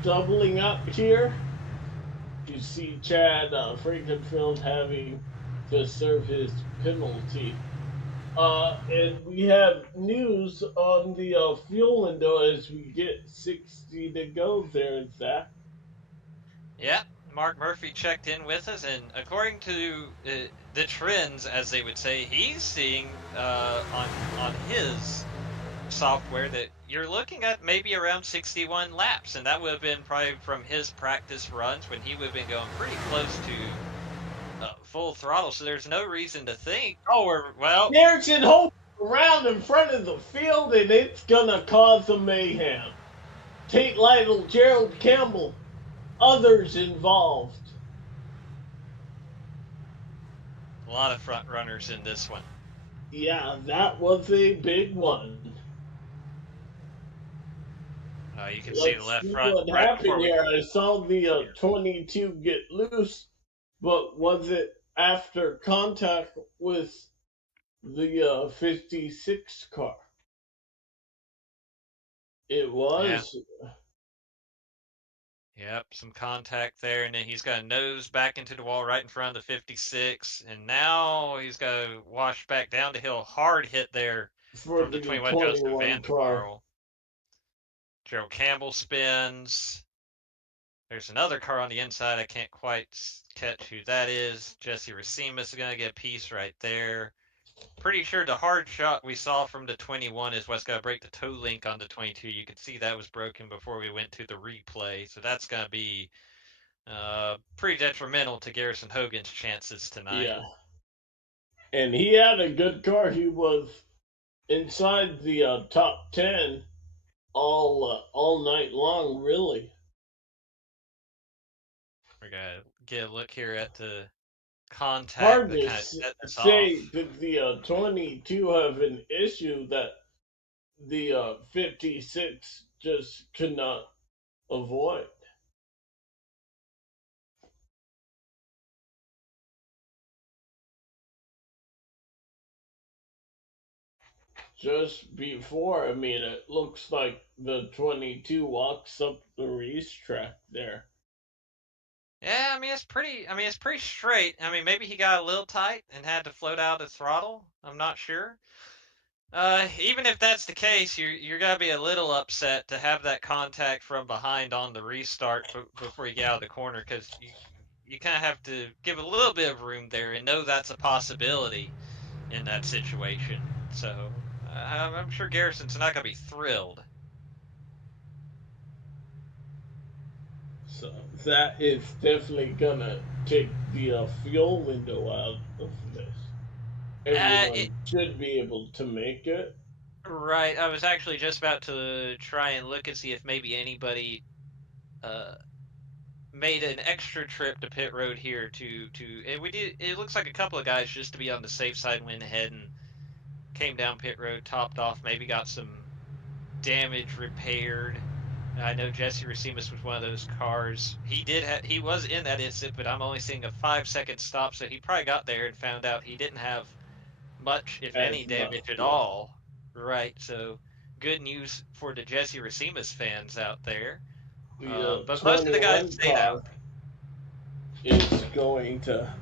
Doubling up here, you see Chad Frankenfield having to serve his penalty. And we have news on the fuel window as we get 60 to go there, Zach. Yeah, Mark Murphy checked in with us, and according to the trends, as they would say, he's seeing on his software that you're looking at maybe around 61 laps, and that would have been probably from his practice runs when he would have been going pretty close to full throttle. So there's no reason to think, Garrison holds around in front of the field, and it's gonna cause a mayhem. Tate Lytle, Gerald Campbell, others involved. a lot of front runners in this one. Yeah, that was a big one. You can see the left front. What happened here? I saw the 22 get loose, but was it after contact with the 56 car? It was. Yep, some contact there, and then he's got a nose back into the wall right in front of the 56, and now he's got to wash back down the hill. Hard hit there from the 21 Justin Van der Waal. Gerald Campbell spins. There's another car on the inside. I can't quite catch who that is. Jesse Racimus is going to get a piece right there. Pretty sure the hard shot we saw from the 21 is what's going to break the toe link on the 22. You could see that was broken before we went to the replay. So that's going to be pretty detrimental to Garrison Hogan's chances tonight. Yeah. And he had a good car. He was inside the top 10 all night long, really. We're going to get a look here at the contact. Hard to say that the 22 have an issue that the 56 just could not avoid. Just before, I mean, it looks like the 22 walks up the racetrack there. Yeah, I mean it's pretty straight. I mean maybe he got a little tight and had to float out the throttle. I'm not sure. Even if that's the case, you're gonna be a little upset to have that contact from behind on the restart before you get out of the corner, because you kind of have to give a little bit of room there and know that's a possibility in that situation. So I'm sure Garrison's not gonna be thrilled. So that is definitely gonna take the fuel window out of this. Everyone should be able to make it. Right. I was actually just about to try and look and see if maybe anybody made an extra trip to pit road here and we did. It looks like a couple of guys, just to be on the safe side, went ahead and came down pit road, topped off, maybe got some damage repaired. I know Jesse Racimus was one of those cars. He was in that incident, but I'm only seeing a 5-second stop, so he probably got there and found out he didn't have much, if any, damage at all. Right, so good news for the Jesse Racimus fans out there. But most of the guys stayed out. Is going to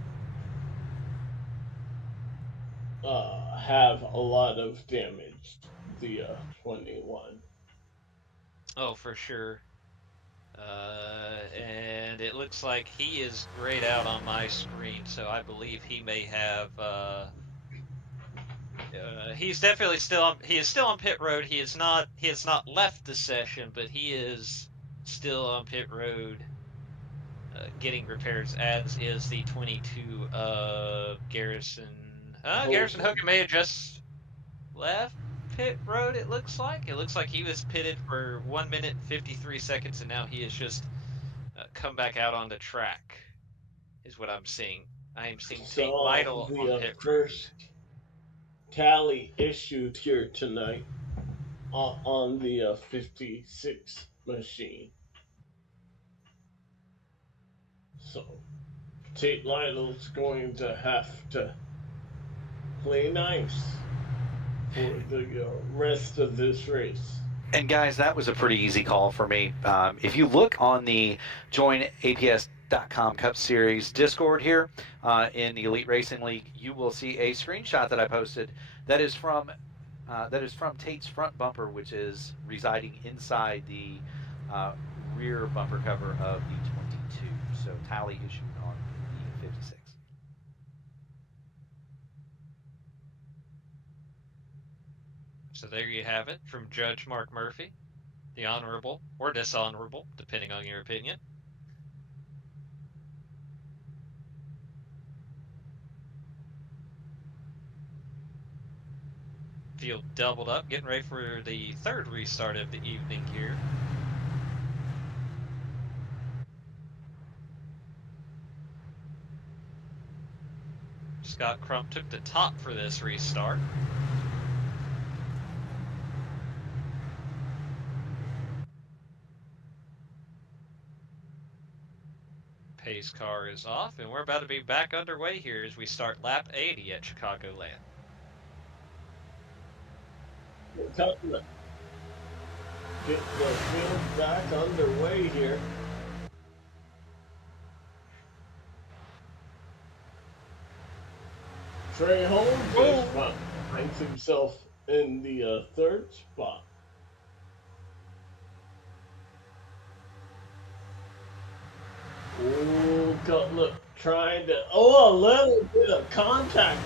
have a lot of damage. The 21. Oh, for sure. And it looks like he is grayed out on my screen, so I believe he may have. He's definitely still on. He is still on pit road. He has not left the session, but he is still on pit road. getting repairs, as is the 22 of Garrison. Garrison Hogan may have just left pit road, it looks like. It looks like he was pitted for 1 minute and 53 seconds, and now he has just come back out on the track, is what I'm seeing. I am seeing Tate Lytle on the pit road. first tally issued here tonight on the 56 machine. So Tate Lytle's going to have to play nice for the rest of this race. And guys, that was a pretty easy call for me. If you look on the joinaps.com Cup Series Discord here in the Elite Racing League, you will see a screenshot that I posted that is from Tate's front bumper, which is residing inside the rear bumper cover of the 22. So tally issued on the 56. So there you have it from Judge Mark Murphy, the honorable or dishonorable, depending on your opinion. Field doubled up, getting ready for the third restart of the evening here. Scott Crump took the top for this restart. Pace car is off, and we're about to be back underway here as we start lap 80 at Chcicagoland. Get the field back underway here. Trey Holmes finds himself in the third spot. Oh, Cutler trying to. A little bit of contact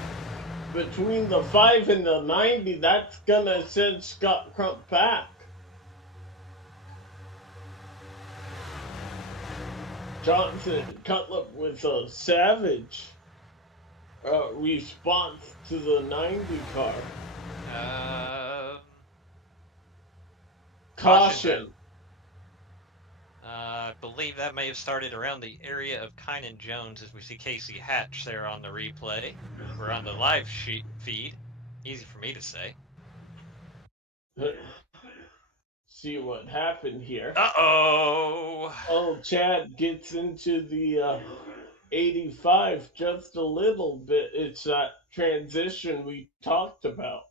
between the 5 and the 90. That's gonna send Scott Crump back. Johnson Cutler with a savage response to the 90 car. Caution. I believe that may have started around the area of Kynan Jones, as we see Casey Hatch there on the replay. We're on the live feed. Easy for me to say. See what happened here. Uh-oh! Oh, Chad gets into the 85 just a little bit. It's that transition we talked about.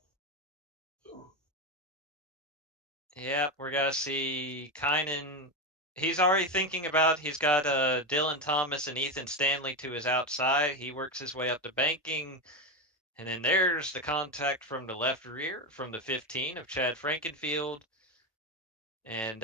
Yep, we're going to see Kynan. He's already thinking about, he's got Dylan Thomas and Ethan Stanley to his outside. He works his way up to banking. And then there's the contact from the left rear from the 15 of Chad Frankenfield. And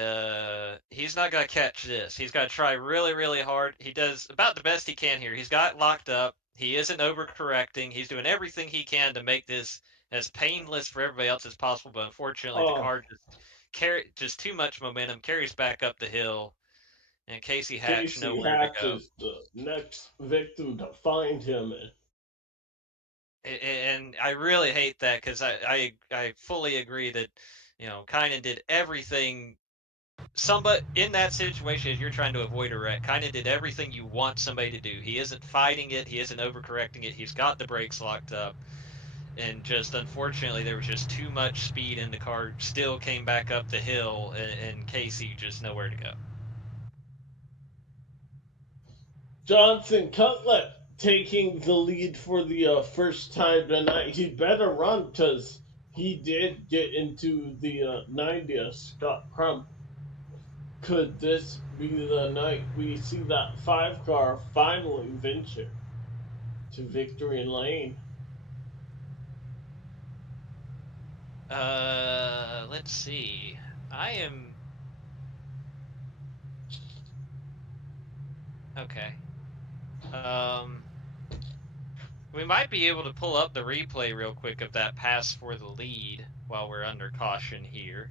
he's not going to catch this. He's got to try really, really hard. He does about the best he can here. He's got locked up. He isn't overcorrecting. He's doing everything he can to make this as painless for everybody else as possible. But unfortunately, the car just too much momentum, carries back up the hill. And Casey Hatch nowhere to go. Is the next victim to find him. And I really hate that, because I fully agree that, you know, Kynan did everything. Somebody in that situation, as you're trying to avoid a wreck, Kynan did everything you want somebody to do. He isn't fighting it. He isn't overcorrecting it. He's got the brakes locked up. And just unfortunately, there was just too much speed, and the car still came back up the hill, and Casey just nowhere to go. Johnson Cutlet taking the lead for the first time tonight. He better run, because he did get into the 90th. Scott Crump. Could this be the night we see that 5 car finally venture to victory lane? Let's see. I am... Okay. We might be able to pull up the replay real quick of that pass for the lead while we're under caution here.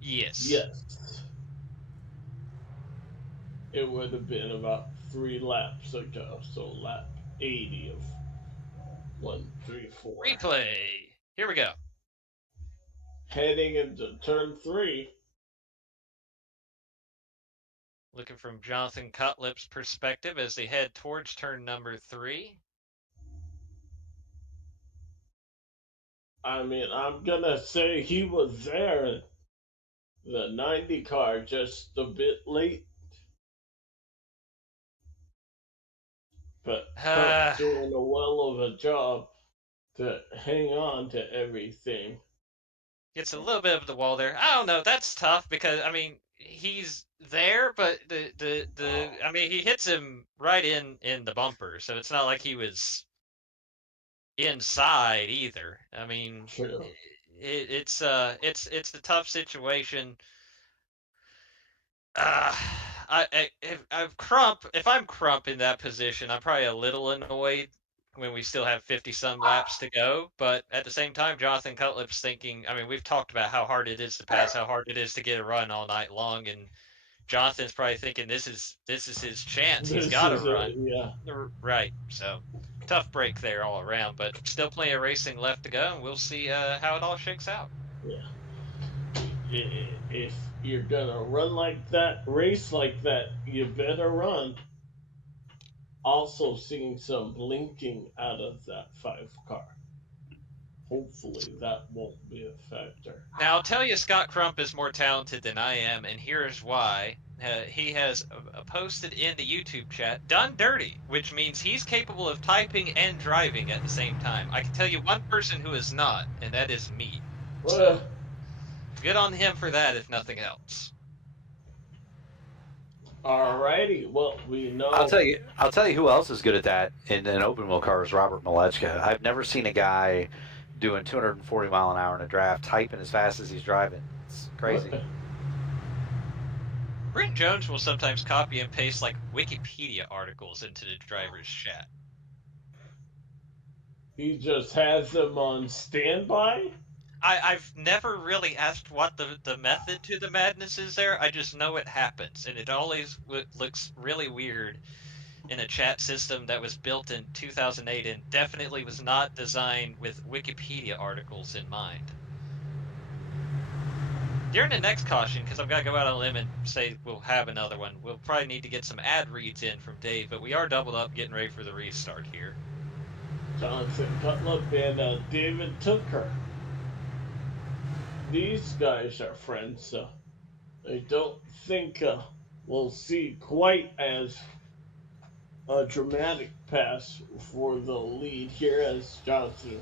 Yes. Yes. It would have been about 3 laps ago, so lap 80 of 134. Replay. Here we go. Heading into turn 3. Looking from Jonathan Cutlip's perspective as they head towards turn number 3. I mean, I'm gonna say he was there. The 90 car just a bit late, but Crump's Uh, doing a well of a job to hang on to everything. gets a little bit of the wall there. I don't know. That's tough because I mean he's there, but the I mean he hits him right in the bumper, so it's not like he was inside either. I mean, True. it's a tough situation. Uh, if I'm Crump in that position, I'm probably a little annoyed when we still have 50 some laps to go. But at the same time, Jonathan Cutlip's thinking. I mean, we've talked about how hard it is to pass, how hard it is to get a run all night long, and Jonathan's probably thinking this is his chance. He's This got to is run. it, yeah. Right. So tough break there all around, but still plenty of racing left to go, and we'll see how it all shakes out. Yeah. If you're gonna run like that, race like that, you better run. Also, seeing some blinking out of that 5 car. Hopefully, that won't be a factor. Now, I'll tell you, Scott Crump is more talented than I am, and here's why. He has posted in the YouTube chat, done dirty, which means he's capable of typing and driving at the same time. I can tell you one person who is not, and that is me. So, good on him for that, if nothing else. Alrighty, well, we know. I'll tell you who else is good at that in an open wheel car is Robert Malechka. I've never seen a guy doing 240 mile an hour in a draft, typing as fast as he's driving. It's crazy. Brent Jones will sometimes copy and paste like Wikipedia articles into the driver's chat. He just has them on standby? I've never really asked what the method to the madness is there. I just know it happens, and it always looks really weird in a chat system that was built in 2008 and definitely was not designed with Wikipedia articles in mind. During the next caution, because I've got to go out on a limb and say we'll have another one, we'll probably need to get some ad reads in from Dave, but we are doubled up getting ready for the restart here. Jonathan Cutlip and David Tooker. These guys are friends, so I don't think we'll see quite as a dramatic pass for the lead here as Jonathan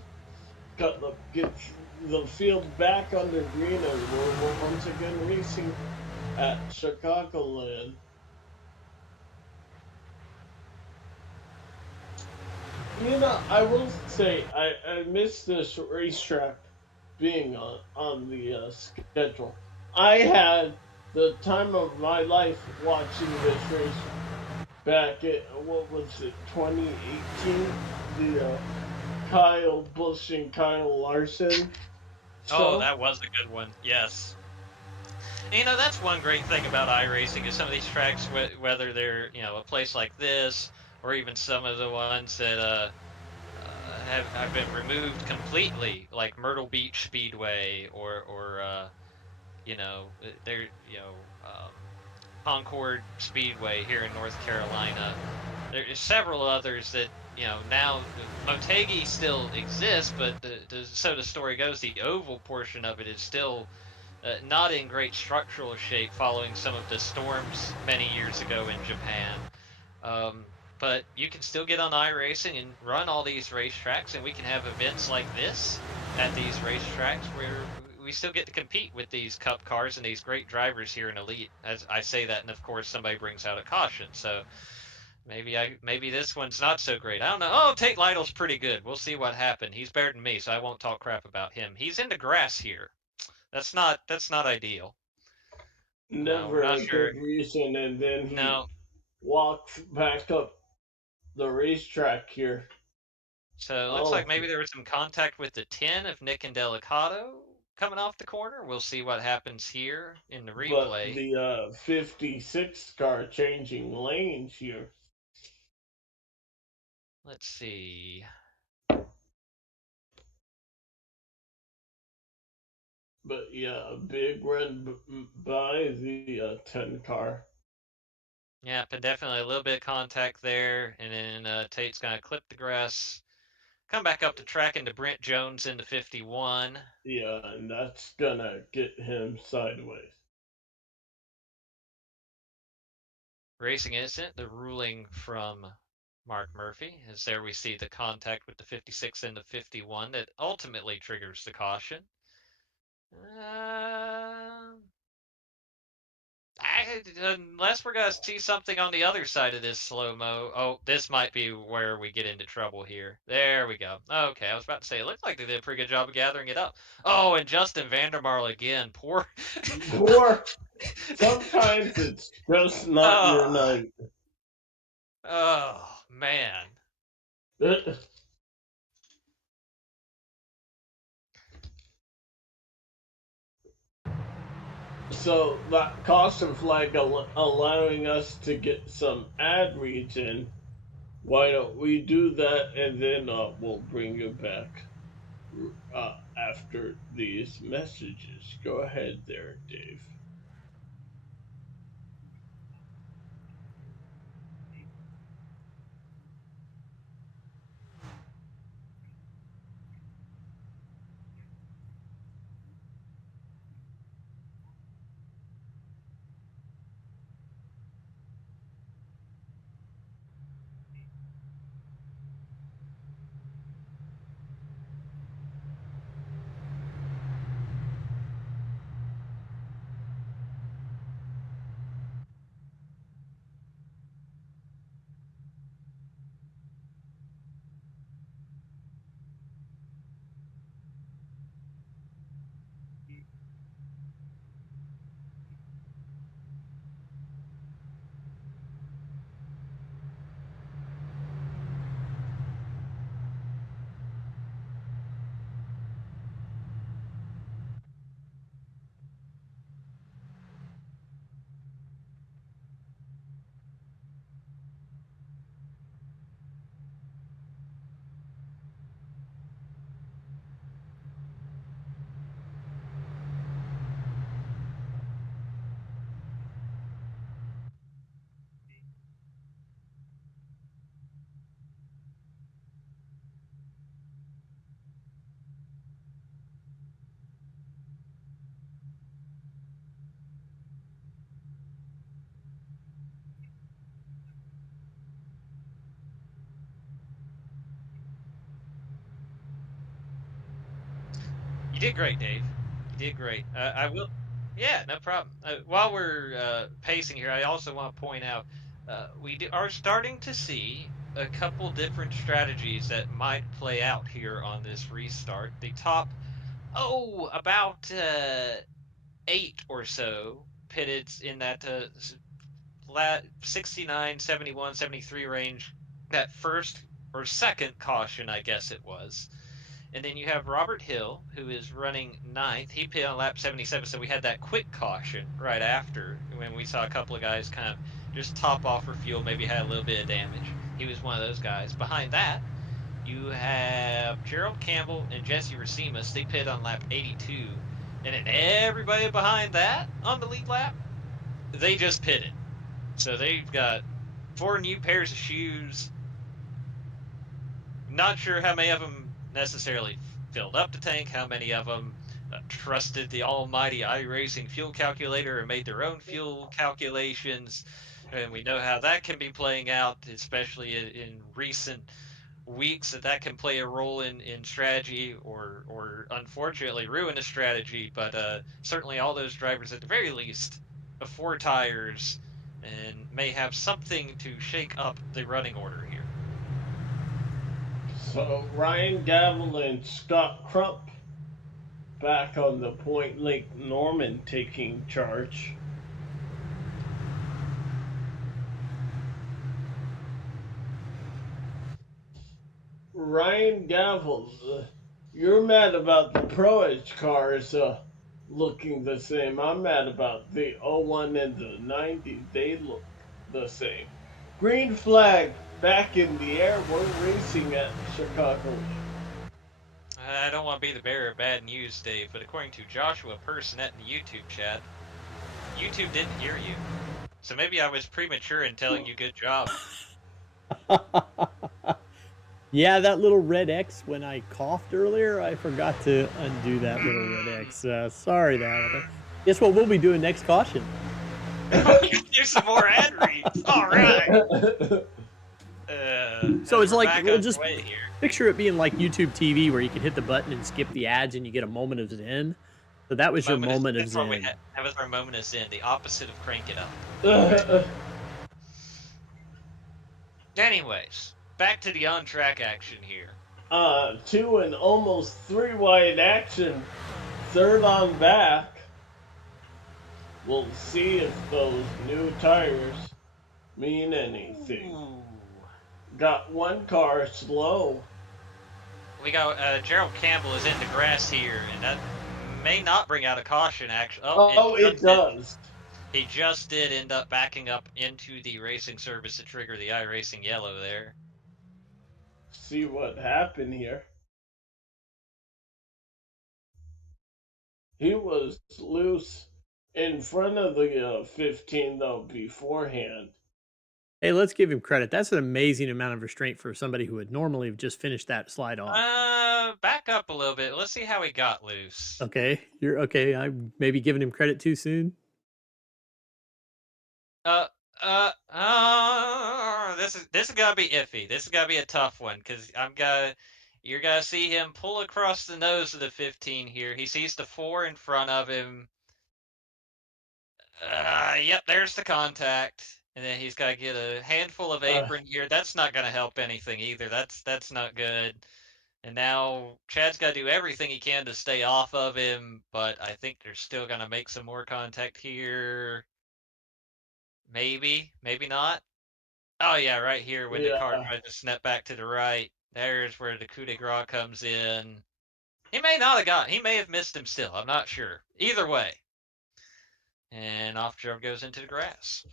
Cutlip gets the field back under green, and we're once again racing at Chcicagoland. You know, I will say I miss this racetrack being on the schedule. I had the time of my life watching this race back at, what was it, 2018? The Kyle Busch and Kyle Larson show. Oh, that was a good one. Yes. And, you know, that's one great thing about iRacing is some of these tracks, whether they're, you know, a place like this or even some of the ones that have been removed completely, like Myrtle Beach Speedway or you know, Concord Speedway here in North Carolina. There's several others that, you know, now Motegi still exists, but so the story goes, the oval portion of it is still not in great structural shape following some of the storms many years ago in Japan. But you can still get on iRacing and run all these racetracks, and we can have events like this at these racetracks where we still get to compete with these Cup cars and these great drivers here in Elite. As I say that, and of course somebody brings out a caution, so maybe this one's not so great. I don't know. Oh, Tate Lytle's pretty good. We'll see what happened. He's better than me, so I won't talk crap about him. He's into grass here. That's not ideal. Never a good reason, and then he walks back up the racetrack here. So it looks like maybe there was some contact with the 10 of Nick and Delicato. coming off the corner. We'll see what happens here in the But replay. the 56 car changing lanes here. Let's see. But yeah, a big run by the 10 car. Yeah, but definitely a little bit of contact there, and then Tate's gonna clip the grass, come back up the track into Brent Jones into 51. Yeah, and that's gonna get him sideways. Racing Innocent, the ruling from Mark Murphy, as there we see the contact with the 56 and the 51 that ultimately triggers the caution. Unless we're going to see something on the other side of this slow-mo. Oh, this might be where we get into trouble here. There we go. Okay, I was about to say, it looked like they did a pretty good job of gathering it up. Oh, and Justin Vandermarle again. Poor. Poor. Sometimes it's just not your night. Oh, man. So that caution flag allowing us to get some ad reads in. Why don't we do that, and then we'll bring you back after these messages. Go ahead there, Dave. You did great, Dave. You did great. I will. Yeah, no problem. While we're pacing here, I also want to point out are starting to see a couple different strategies that might play out here on this restart. The top, about 8 or so pitted in that 69, 71, 73 range, that first or second caution, I guess it was. And then you have Robert Hill, who is running ninth. He pit on lap 77, so we had that quick caution right after when we saw a couple of guys kind of just top off for fuel, maybe had a little bit of damage. He was one of those guys. Behind that, you have Gerald Campbell and Jesse Racimas. They pit on lap 82. And then everybody behind that on the lead lap, they just pitted. So they've got 4 new pairs of shoes. Not sure how many of them necessarily filled up the tank, how many of them trusted the almighty iRacing fuel calculator and made their own fuel calculations. And we know how that can be playing out, especially in recent weeks, that can play a role in strategy or unfortunately ruin a strategy. But certainly all those drivers, at the very least, have 4 tires and may have something to shake up the running order here. So Ryan Gavel and Scott Crump back on the Point Lake Norman taking charge. Ryan Gavel, You're mad about the Pro Edge cars looking the same. I'm mad about the '01 and the '90. They look the same. Green flag back in the air. We're racing at Chicagoland. I don't want to be the bearer of bad news, Dave, but according to Joshua Personette in the YouTube chat, YouTube didn't hear you. So maybe I was premature in telling you good job. Yeah, that little red X when I coughed earlier, I forgot to undo that little red X. Sorry that. Guess what we'll be doing next caution? Do some more ad reads. All right. So it's like, we'll just here. picture it being like YouTube TV where you can hit the button and skip the ads and you get a moment of zen. So that was your moment of zen. That was our moment of zen, the opposite of crank it up. Anyways, back to the on-track action here. 2 and almost 3 wide action. Third on back. We'll see if those new tires mean anything. Ooh. Got one car slow. We got Gerald Campbell is in the grass here, and that may not bring out a caution. Actually, it does. He just did end up backing up into the racing service to trigger the iRacing yellow there. See what happened here. He was loose in front of the 15 though beforehand. Hey, let's give him credit. That's an amazing amount of restraint for somebody who would normally have just finished that slide off. Back up a little bit. Let's see how he got loose. Okay, you're okay. I'm maybe giving him credit too soon. This is gonna be iffy. This is gonna be a tough one because you're gonna see him pull across the nose of the 15 here. He sees the 4 in front of him. Yep, there's the contact. And then he's got to get a handful of apron here. That's not going to help anything either. That's not good. And now Chad's got to do everything he can to stay off of him, but I think they're still going to make some more contact here. Maybe, maybe not. Oh, yeah, right here when the car tries to snap back to the right. There's where the coup de grace comes in. He may not have he may have missed him still. I'm not sure. Either way. And off Joe goes into the grass.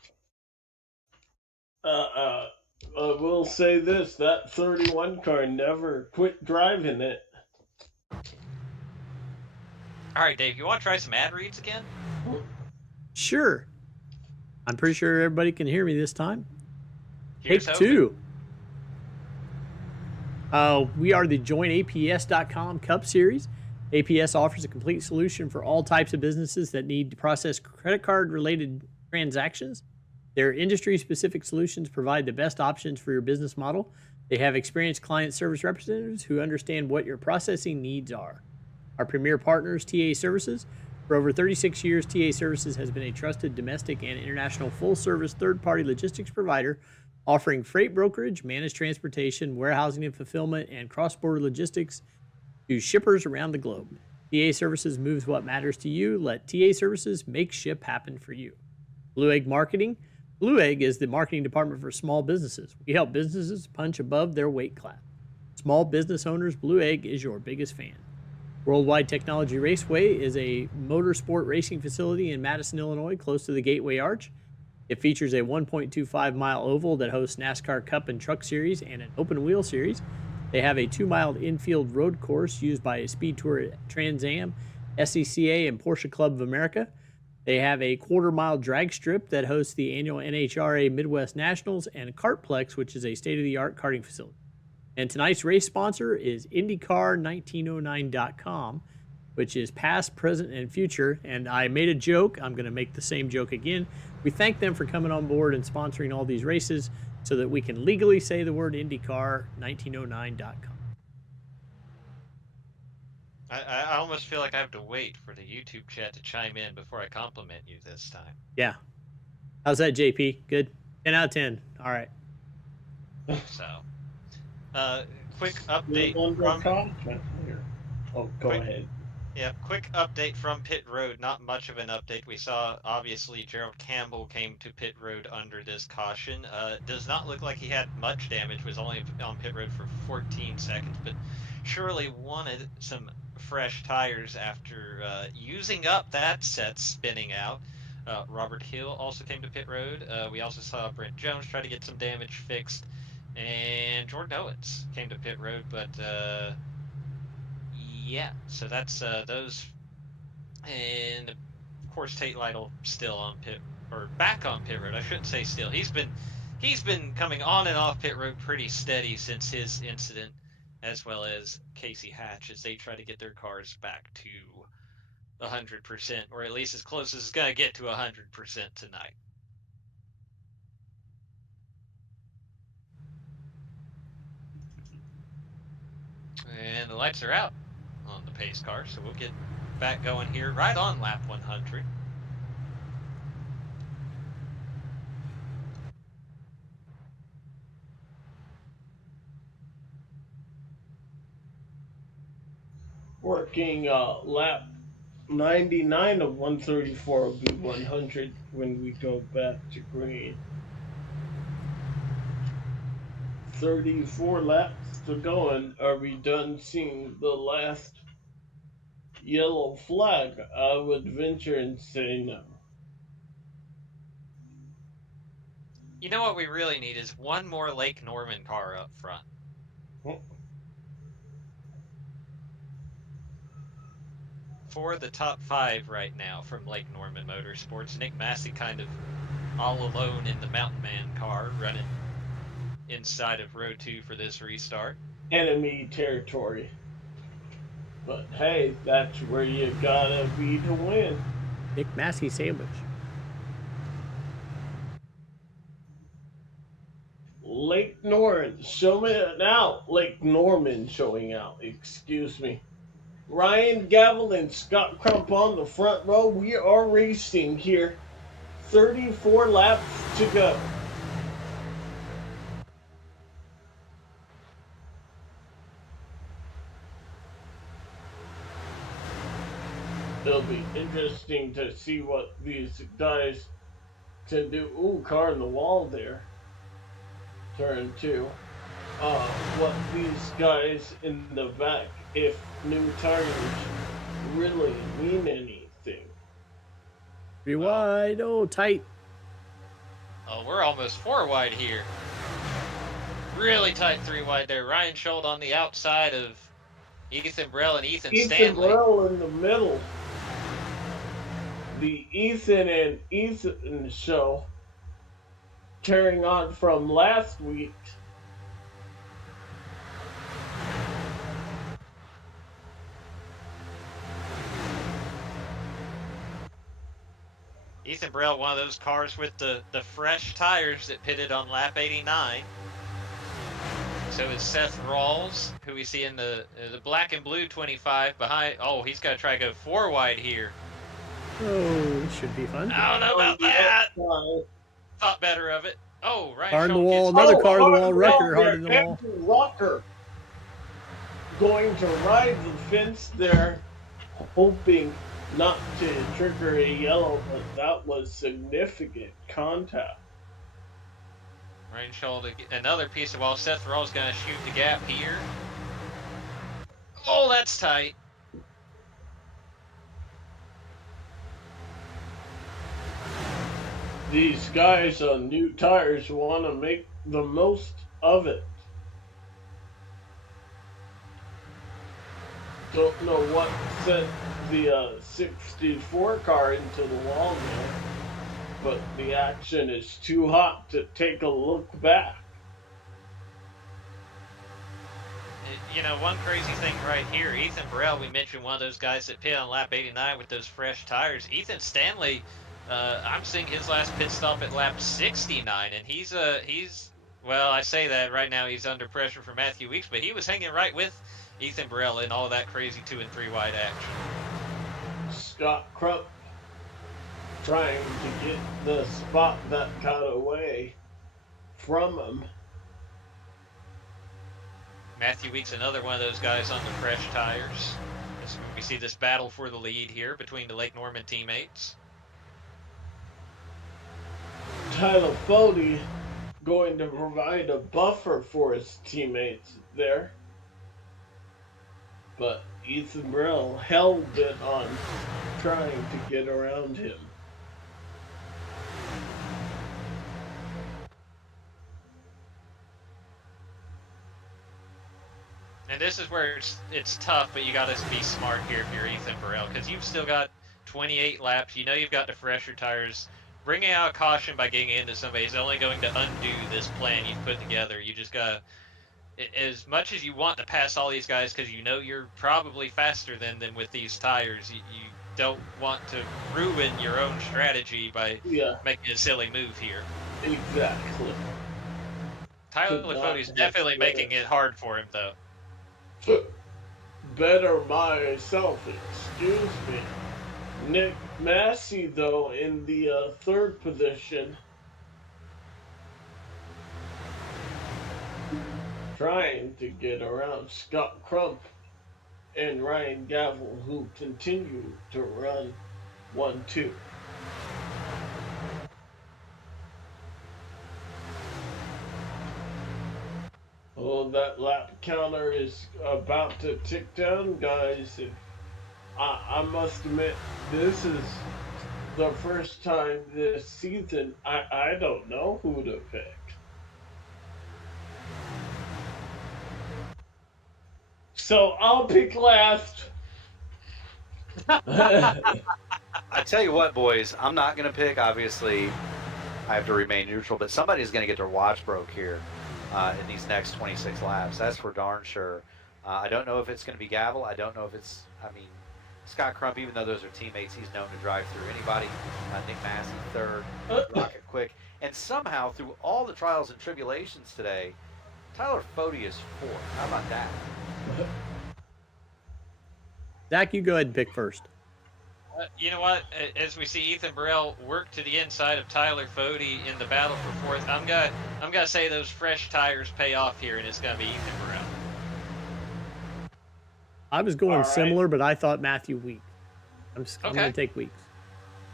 I will say this, that 31 car never quit driving it. All right, Dave, you want to try some ad reads again? Sure. I'm pretty sure everybody can hear me this time. Here's Take 2. We are the JoinAPS.com Cup Series. APS offers a complete solution for all types of businesses that need to process credit card-related transactions. Their industry-specific solutions provide the best options for your business model. They have experienced client service representatives who understand what your processing needs are. Our premier partners, TA Services. For over 36 years, TA Services has been a trusted domestic and international full-service third-party logistics provider offering freight brokerage, managed transportation, warehousing and fulfillment, and cross-border logistics to shippers around the globe. TA Services moves what matters to you. Let TA Services make ship happen for you. Blue Egg Marketing. Blue Egg is the marketing department for small businesses. We help businesses punch above their weight class. Small business owners, Blue Egg is your biggest fan. Worldwide Technology Raceway is a motorsport racing facility in Madison, Illinois, close to the Gateway Arch. It features a 1.25-mile oval that hosts NASCAR Cup and Truck Series and an open wheel series. They have a 2-mile infield road course used by Speed Tour Trans Am, SCCA, and Porsche Club of America. They have a 1/4-mile drag strip that hosts the annual NHRA Midwest Nationals and Kartplex, which is a state-of-the-art karting facility. And tonight's race sponsor is IndyCar1909.com, which is past, present, and future. And I made a joke. I'm going to make the same joke again. We thank them for coming on board and sponsoring all these races so that we can legally say the word IndyCar1909.com. I almost feel like I have to wait for the YouTube chat to chime in before I compliment you this time. Yeah. How's that, JP? Good? 10 out of 10. All right. So, quick update go ahead. Yeah, quick update from pit road. Not much of an update. We saw, obviously, Gerald Campbell came to pit road under this caution. Does not look like he had much damage. Was only on pit road for 14 seconds, but surely wanted some fresh tires after using up that set spinning out. Robert Hill also came to pit road. We also saw Brent Jones try to get some damage fixed, and Jordan Owens came to pit road. But yeah, so that's those, and of course Tate Lytle still on pit or back on pit road. I shouldn't say still. He's been coming on and off pit road pretty steady since his incident, as well as Casey Hatch as they try to get their cars back to 100%, or at least as close as it's going to get to 100% tonight. And the lights are out on the pace car, so we'll get back going here right on lap 100. Working lap 99 of 134 will be 100 when we go back to green. 34 laps to go, and are we done seeing the last yellow flag? I would venture and say no. You know what we really need is one more Lake Norman car up front. For the top 5 right now from Lake Norman Motorsports, Nick Massey kind of all alone in the Mountain Man car running inside of row 2 for this restart. Enemy territory. But hey, that's where you gotta be to win. Nick Massey sandwich. Lake Norman showing out. Lake Norman showing out. Excuse me. Ryan Gavel and Scott Crump on the front row. We are racing here. 34 laps to go. It'll be interesting to see what these guys can do. Ooh, car in the wall there. Turn 2. What these guys in the back, if new tires really mean anything. 3 wide. Oh, tight. Oh, we're almost 4 wide here. Really tight 3 wide there. Ryan Schuld on the outside of Ethan Burrell and Ethan Stanley. Ethan Burrell in the middle. The Ethan and Ethan show carrying on from last week. Ethan Burrell, one of those cars with the fresh tires that pitted on lap 89. So is Seth Rawls, who we see in the black and blue 25 behind. Oh, he's got to try to go 4 wide here. Oh, this should be fun. I don't know about that. Thought better of it. Oh, Ryan Car in the Schuld wall, gets- another car in the wall, Rucker hard in the wall. Rocker going to ride the fence there, hoping not to trigger a yellow, but that was significant contact. Ryan Schuld, another piece of wall. Seth Rawls going to shoot the gap here. Oh, that's tight. These guys on new tires want to make the most of it. Don't know what sent the 64 car into the wall there, but the action is too hot to take a look back. You know, one crazy thing right here, Ethan Burrell, we mentioned one of those guys that pit on lap 89 with those fresh tires. Ethan Stanley, I'm seeing his last pit stop at lap 69, and he's well, I say that right now he's under pressure for Matthew Weeks, but he was hanging right with Ethan Burrell in all that crazy 2 and 3 wide action. Scott Crump trying to get the spot that got away from him. Matthew Weeks, another one of those guys on the fresh tires. As we see this battle for the lead here between the Lake Norman teammates. Tyler Fody going to provide a buffer for his teammates there. but Ethan Burrell held it on trying to get around him. And this is where it's tough, but you got to be smart here if you're Ethan Burrell, because you've still got 28 laps. You know you've got the fresher tires. Bringing out caution by getting into somebody is only going to undo this plan you've put together. You just got to, as much as you want to pass all these guys, because you know you're probably faster than them with these tires, you don't want to ruin your own strategy by making a silly move here. Exactly. Tyler Fode's definitely making it hard for him, though. Better myself, excuse me. Nick Massey, though, in the third position, trying to get around Scott Crump and Ryan Gavel, who continue to run 1-2. Oh, that lap counter is about to tick down, guys. I must admit, this is the first time this season I don't know who to pick. So I'll pick last. I tell you what, boys, I'm not going to pick. Obviously, I have to remain neutral, but somebody's going to get their watch broke here in these next 26 laps. That's for darn sure. I don't know if it's going to be Gavel. I don't know if it's, Scott Crump, even though those are teammates, he's known to drive through anybody. Nick Massey, third, Rocket Quick. And somehow, through all the trials and tribulations today, Tyler Fode is fourth. How about that? Zach, you go ahead and pick first. You know what? As we see Ethan Burrell work to the inside of Tyler Fode in the battle for fourth, I'm gonna say those fresh tires pay off here, and it's gonna be Ethan Burrell. I was going similar, but I thought Matthew Weeks. I'm going to take Weeks.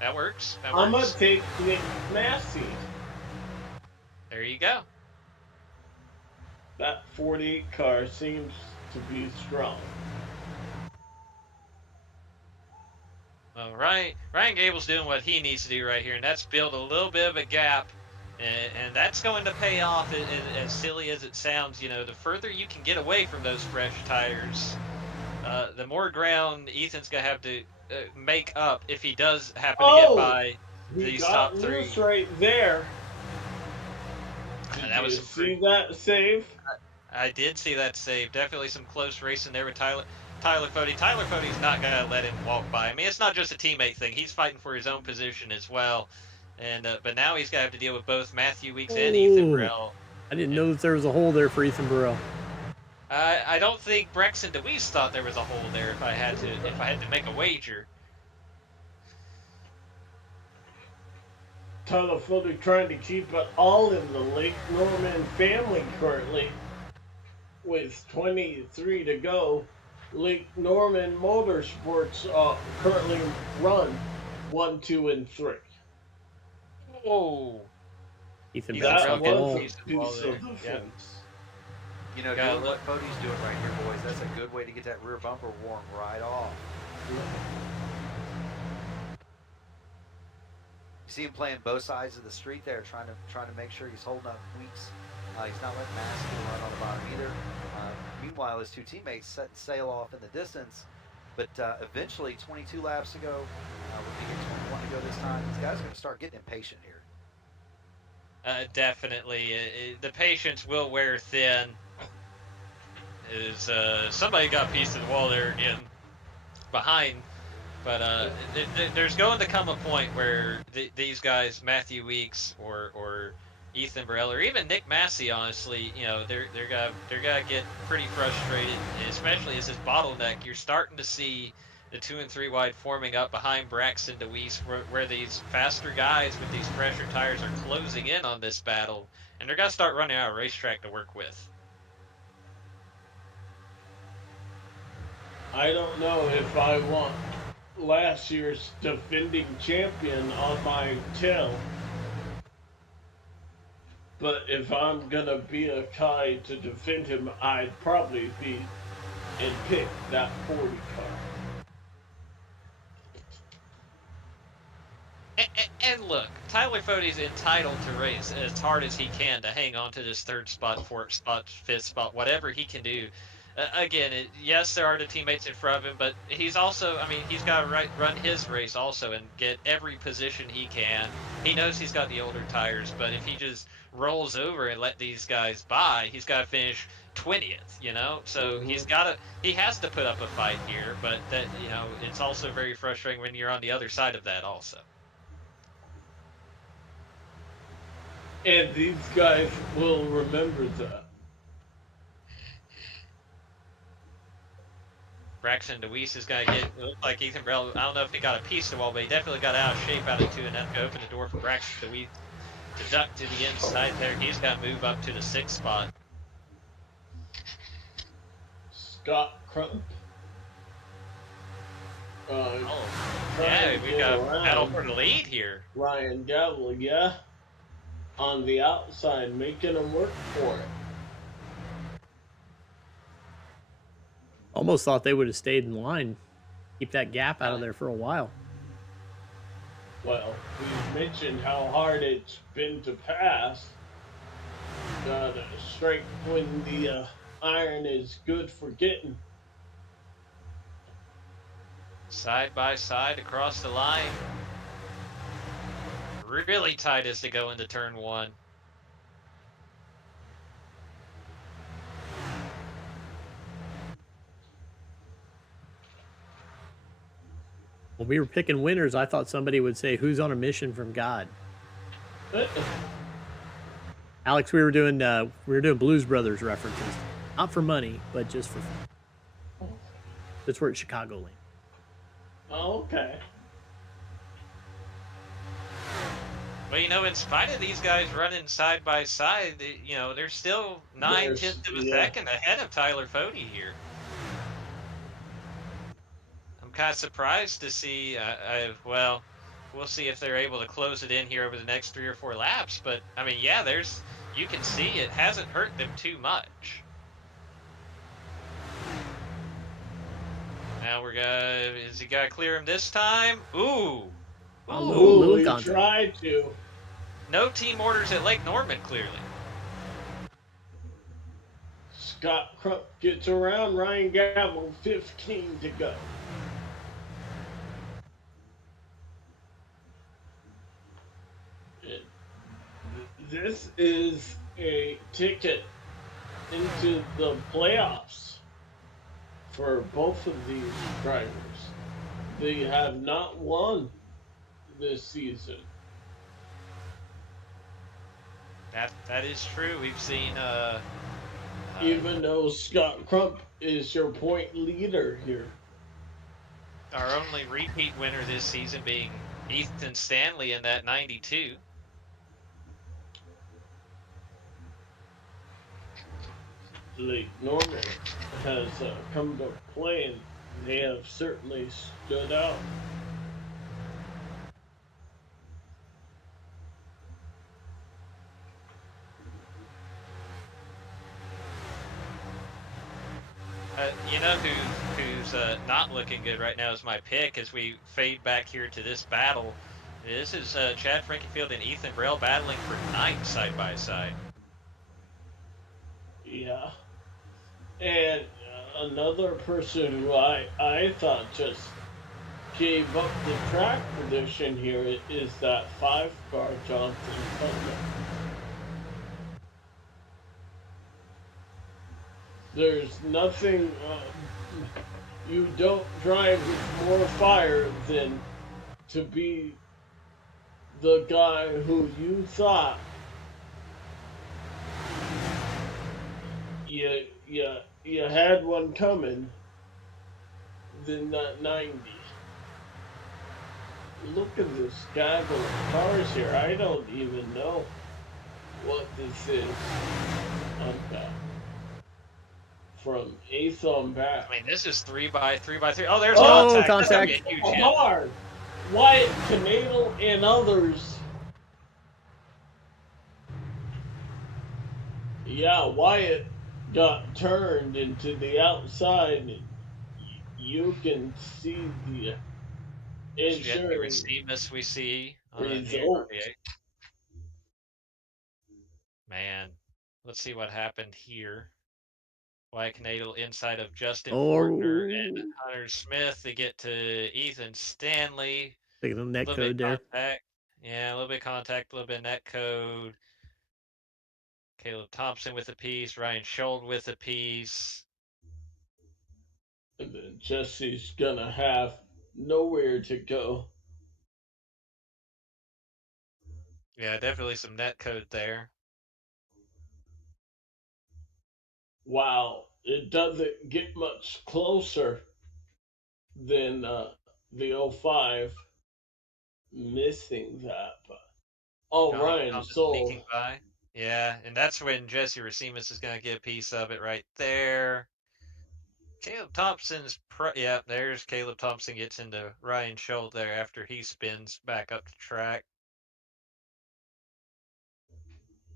That works. I'm going to take Nick Massey. There you go. That 48 car seems to be strong. Well, Ryan Gable's doing what he needs to do right here, and that's build a little bit of a gap, and that's going to pay off. As silly as it sounds, the further you can get away from those fresh tires, the more ground Ethan's going to have to make up if he does happen to get by these top three. Right there. That was see that save? I did see that save. Definitely some close racing there with Tyler Fode. Tyler Fode's not going to let him walk by. It's not just a teammate thing. He's fighting for his own position as well. And but now he's going to have to deal with both Matthew Weeks and Ethan Burrell. I didn't know that there was a hole there for Ethan Burrell. I don't think Brexton DeWeese thought there was a hole there if I had to make a wager. Tyler Fode trying to keep it all in the Lake Norman family currently. With 23 to go, Lake Norman Motorsports currently run 1, 2, and 3. Whoa! Ethan Burrell Burrell was a piece of the fence. Doing what Fode's doing right here, boys, that's a good way to get that rear bumper worn right off. You see him playing both sides of the street there, trying to make sure he's holding up Weeks. He's not letting Massey run on the bottom either. Meanwhile, his two teammates set sail off in the distance. But eventually, 22 laps to go, with 21 to go this time, these guys are going to start getting impatient here. Definitely. The patience will wear thin. Somebody got a piece of the wall there again behind. But there's going to come a point where these guys, Matthew Weeks or Ethan Burrell, or even Nick Massey, honestly, they're gonna get pretty frustrated, especially as this bottleneck. You're starting to see the 2 and 3 wide forming up behind Braxton DeWeese, where these faster guys with these fresher tires are closing in on this battle, and they're gonna start running out of racetrack to work with. I don't know if I want last year's defending champion on my tail. But if I'm gonna be a guy to defend him, I'd probably be and pick that 40 car. And look, Tyler Fode's entitled to race as hard as he can to hang on to this third spot, fourth spot, fifth spot, whatever he can do. Again, yes, there are the teammates in front of him, but he's also, I mean, he's got to run his race also and get every position he can. He knows he's got the older tires, but if he just rolls over and let these guys by, he's got to finish 20th, you know? So he has to put up a fight here, but that, you know, it's also very frustrating when you're on the other side of that also. And these guys will remember that. Braxton DeWeese is going to get, it looks like Ethan Brell, I don't know if he got a piece of the wall, but he definitely got out of shape out of two, and that's going to open the door for Braxton DeWeese to duck to the inside there. He's got to move up to the 6th spot. Scott Crump. Yeah, we got a battle for the lead here. Ryan Gavel, yeah. On the outside, making him work for it. Almost thought they would have stayed in line. Keep that gap out of there for a while. Well, we mentioned how hard it's been to pass. Got a strike when the iron is good for getting. Side by side across the line. Really tight as they go into turn 1. When we were picking winners, I thought somebody would say, "Who's on a mission from God?" Alex, we were doing Blues Brothers references, not for money, but just for fun. That's where at Chicagoland. Oh, okay. Well, you know, in spite of these guys running side by side, you know, they're still 9/10 of a second ahead of Tyler Fode here. I'm kind of surprised to see, well, we'll see if they're able to close it in here over the next 3 or 4 laps. But, I mean, yeah, you can see it hasn't hurt them too much. Now is he got to clear him this time? Ooh. Ooh, he tried to. No team orders at Lake Norman, clearly. Scott Crump gets around Ryan Gavel, 15 to go. This is a ticket into the playoffs for both of these drivers. They have not won this season. That is true. We've seen even though Scott Crump is your point leader here. Our only repeat winner this season being Ethan Stanley in that 92. Lake Norman has come to play, and they have certainly stood out. You know who's not looking good right now is my pick as we fade back here to this battle. This is Chad Frankenfield and Ethan Braille battling for 9th side by side. Yeah. And another person who I thought just gave up the track position here is that 5-car Jonathan Cutler. There's nothing, you don't drive with more fire than to be the guy who you thought you had one coming than that 90. Look at this gaggle of cars here. I don't even know what this is on that. From 8th on back. I mean, this is 3x3x3. Oh, there's contact. That's gonna be a huge hit. Hard. Wyatt Canadle and others. Yeah, Wyatt got turned into the outside, and you can see the There's Jesse insurance Racimus we see on here. result. Yeah, man, let's see what happened here. White Nadal inside of Justin Fortner and Oh, Hunter Smith. They get to Ethan Stanley. look at the A net little bit code of there. contact. Yeah, a little bit of contact, a little bit of net code. Caleb Thompson with a piece. Ryan Schold with a piece. And then Jesse's gonna have nowhere to go. Yeah, definitely some net code there. Wow, it doesn't get much closer than the '05 missing that. But, oh, Caleb Ryan Thompson Soul. sneaking by. Yeah, and that's when Jesse Racimus is going to get a piece of it right there. Caleb Thompson's yeah, there's Caleb Thompson gets into Ryan Schold there after he spins back up the track.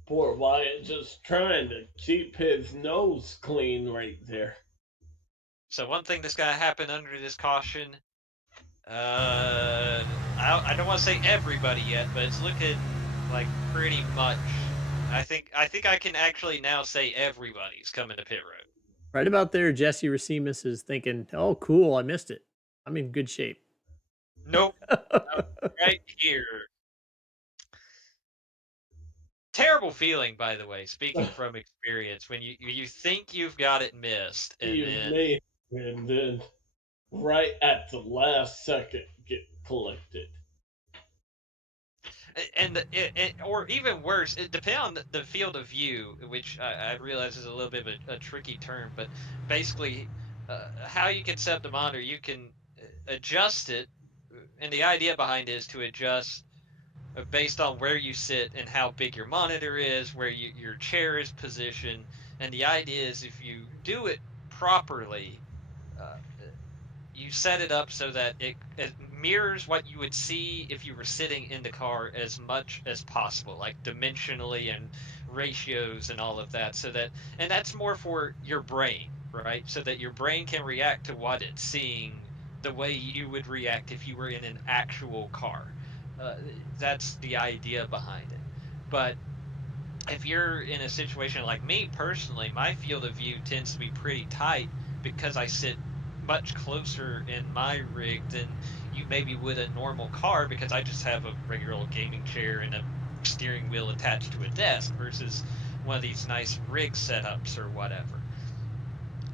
Poor Wyatt just trying to keep his nose clean right there. So one thing that's going to happen under this caution, I don't want to say everybody yet, but it's looking like pretty much. I think I can actually now say everybody's coming to pit road. Right about there, Jesse Racimus is thinking, "Oh, cool, I missed it. I'm in good shape." Nope, right here. Terrible feeling, by the way. Speaking from experience, when you think you've got it missed, and You then may, and then right at the last second get collected. or even worse, it depends on the field of view, which I realize is a little bit of a tricky term, but basically, how you can set the monitor, you can adjust it, and the idea behind it is to adjust based on where you sit and how big your monitor is, where your chair is positioned, and the idea is if you do it properly, uh, you set it up so that it mirrors what you would see if you were sitting in the car as much as possible, like dimensionally and ratios and all of that, so that, and that's more for your brain, right? So that your brain can react to what it's seeing the way you would react if you were in an actual car. Uh, that's the idea behind it. But if you're in a situation like me personally, my field of view tends to be pretty tight because I sit much closer in my rig than you maybe would a normal car because I just have a regular old gaming chair and a steering wheel attached to a desk versus one of these nice rig setups or whatever.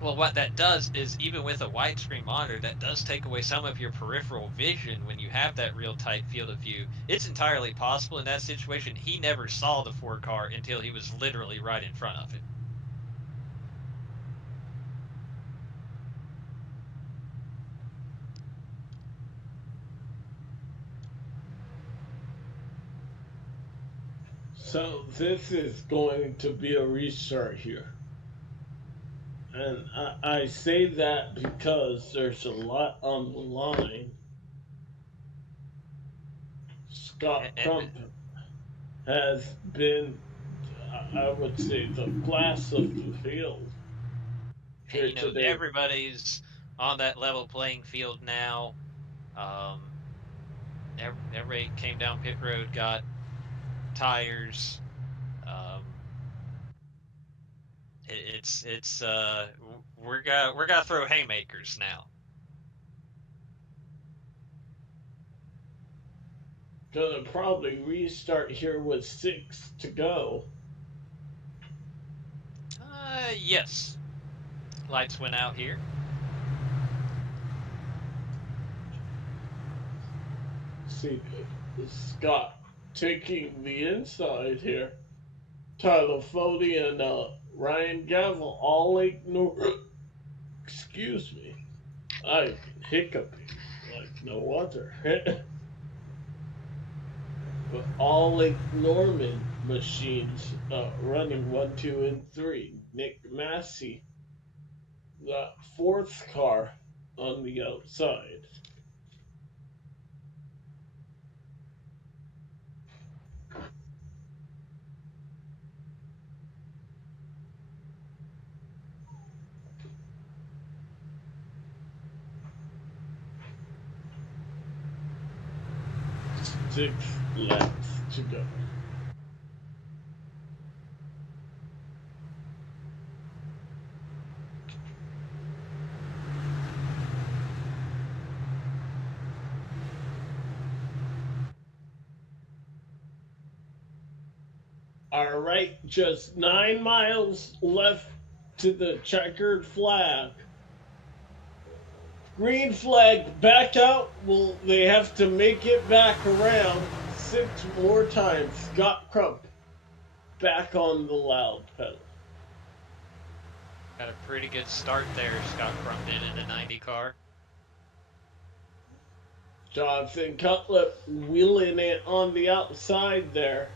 Well, what that does is, even with a widescreen monitor, that does take away some of your peripheral vision when you have that real tight field of view. It's entirely possible in that situation he never saw the Ford car until he was literally right in front of it. So this is going to be a restart here. And I say that because there's a lot on the line. Scott And Crump has been, I would say, the class of the field here today. everybody's on that level playing field now. Um, everybody came down pit road, got tires. Um, it's we're gonna throw haymakers now. Gonna probably restart here with 6 to go. Yes. Lights went out here. See, Scott taking the inside here. Tyler Fody and Ryan Gavel all ignore. Excuse me. I've been hiccuping like no other. But all like Norman machines running 1, 2, and 3. Nick Massey, the fourth car on the outside. 6 laps to go. All right, just 9 miles left to the checkered flag. Green flag back out. Will they have to make it back around 6 more times? Scott Crump back on the loud pedal. Got a pretty good start there, Scott Crump did in the 90 car. Jonathan Cutlet wheeling it on the outside there.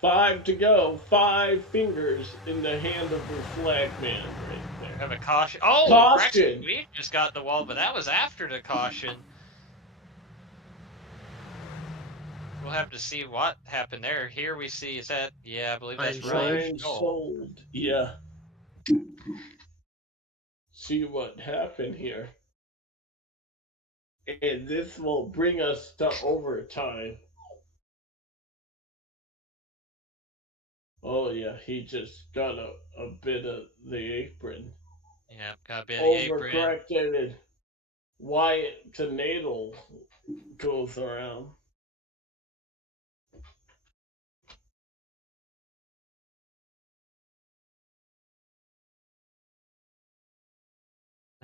Five to go. 5 fingers in the hand of the flag man right there. Have a caution. Oh, Caution. Braxton Weed just got the wall, but that was after the caution. We'll have to see what happened there. Here we see, is that, yeah, I believe that's Ryan Ryan Sold. Yeah. See what happened here. And this will bring us to overtime. Oh, yeah, he just got a bit of the apron. Yeah, got a bit of the apron. Overcorrected. Wyatt to Nadel goes around.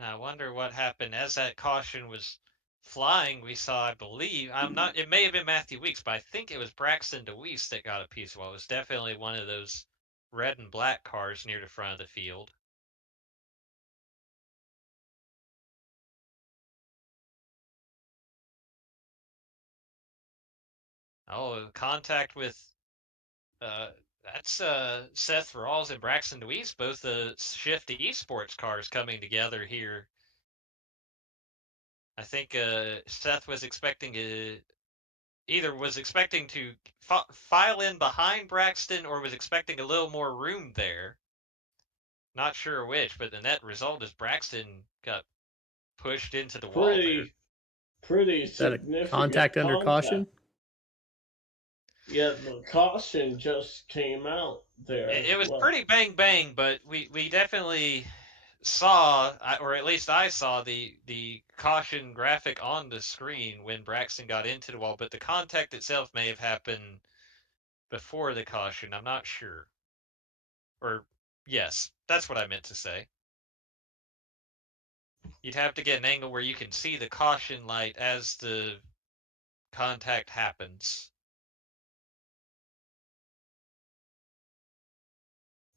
I wonder what happened as that caution was flying. We saw, I believe, it may have been Matthew Weeks, but I think it was Braxton DeWeese that got a piece of wall. It was definitely one of those red and black cars near the front of the field. Oh, contact with that's Seth Rawls and Braxton DeWeese, both the Shift Esports cars coming together here. I think Seth was expecting to file in behind Braxton or was expecting a little more room there. Not sure which, but the net result is Braxton got pushed into the wall there. Pretty significant contact under caution. Yeah, the caution just came out there. It was pretty bang bang, but we definitely saw, or at least I saw the caution graphic on the screen when Braxton got into the wall, but the contact itself may have happened before the caution. I'm not sure. Or yes, that's what I meant to say. You'd have to get an angle where you can see the caution light as the contact happens.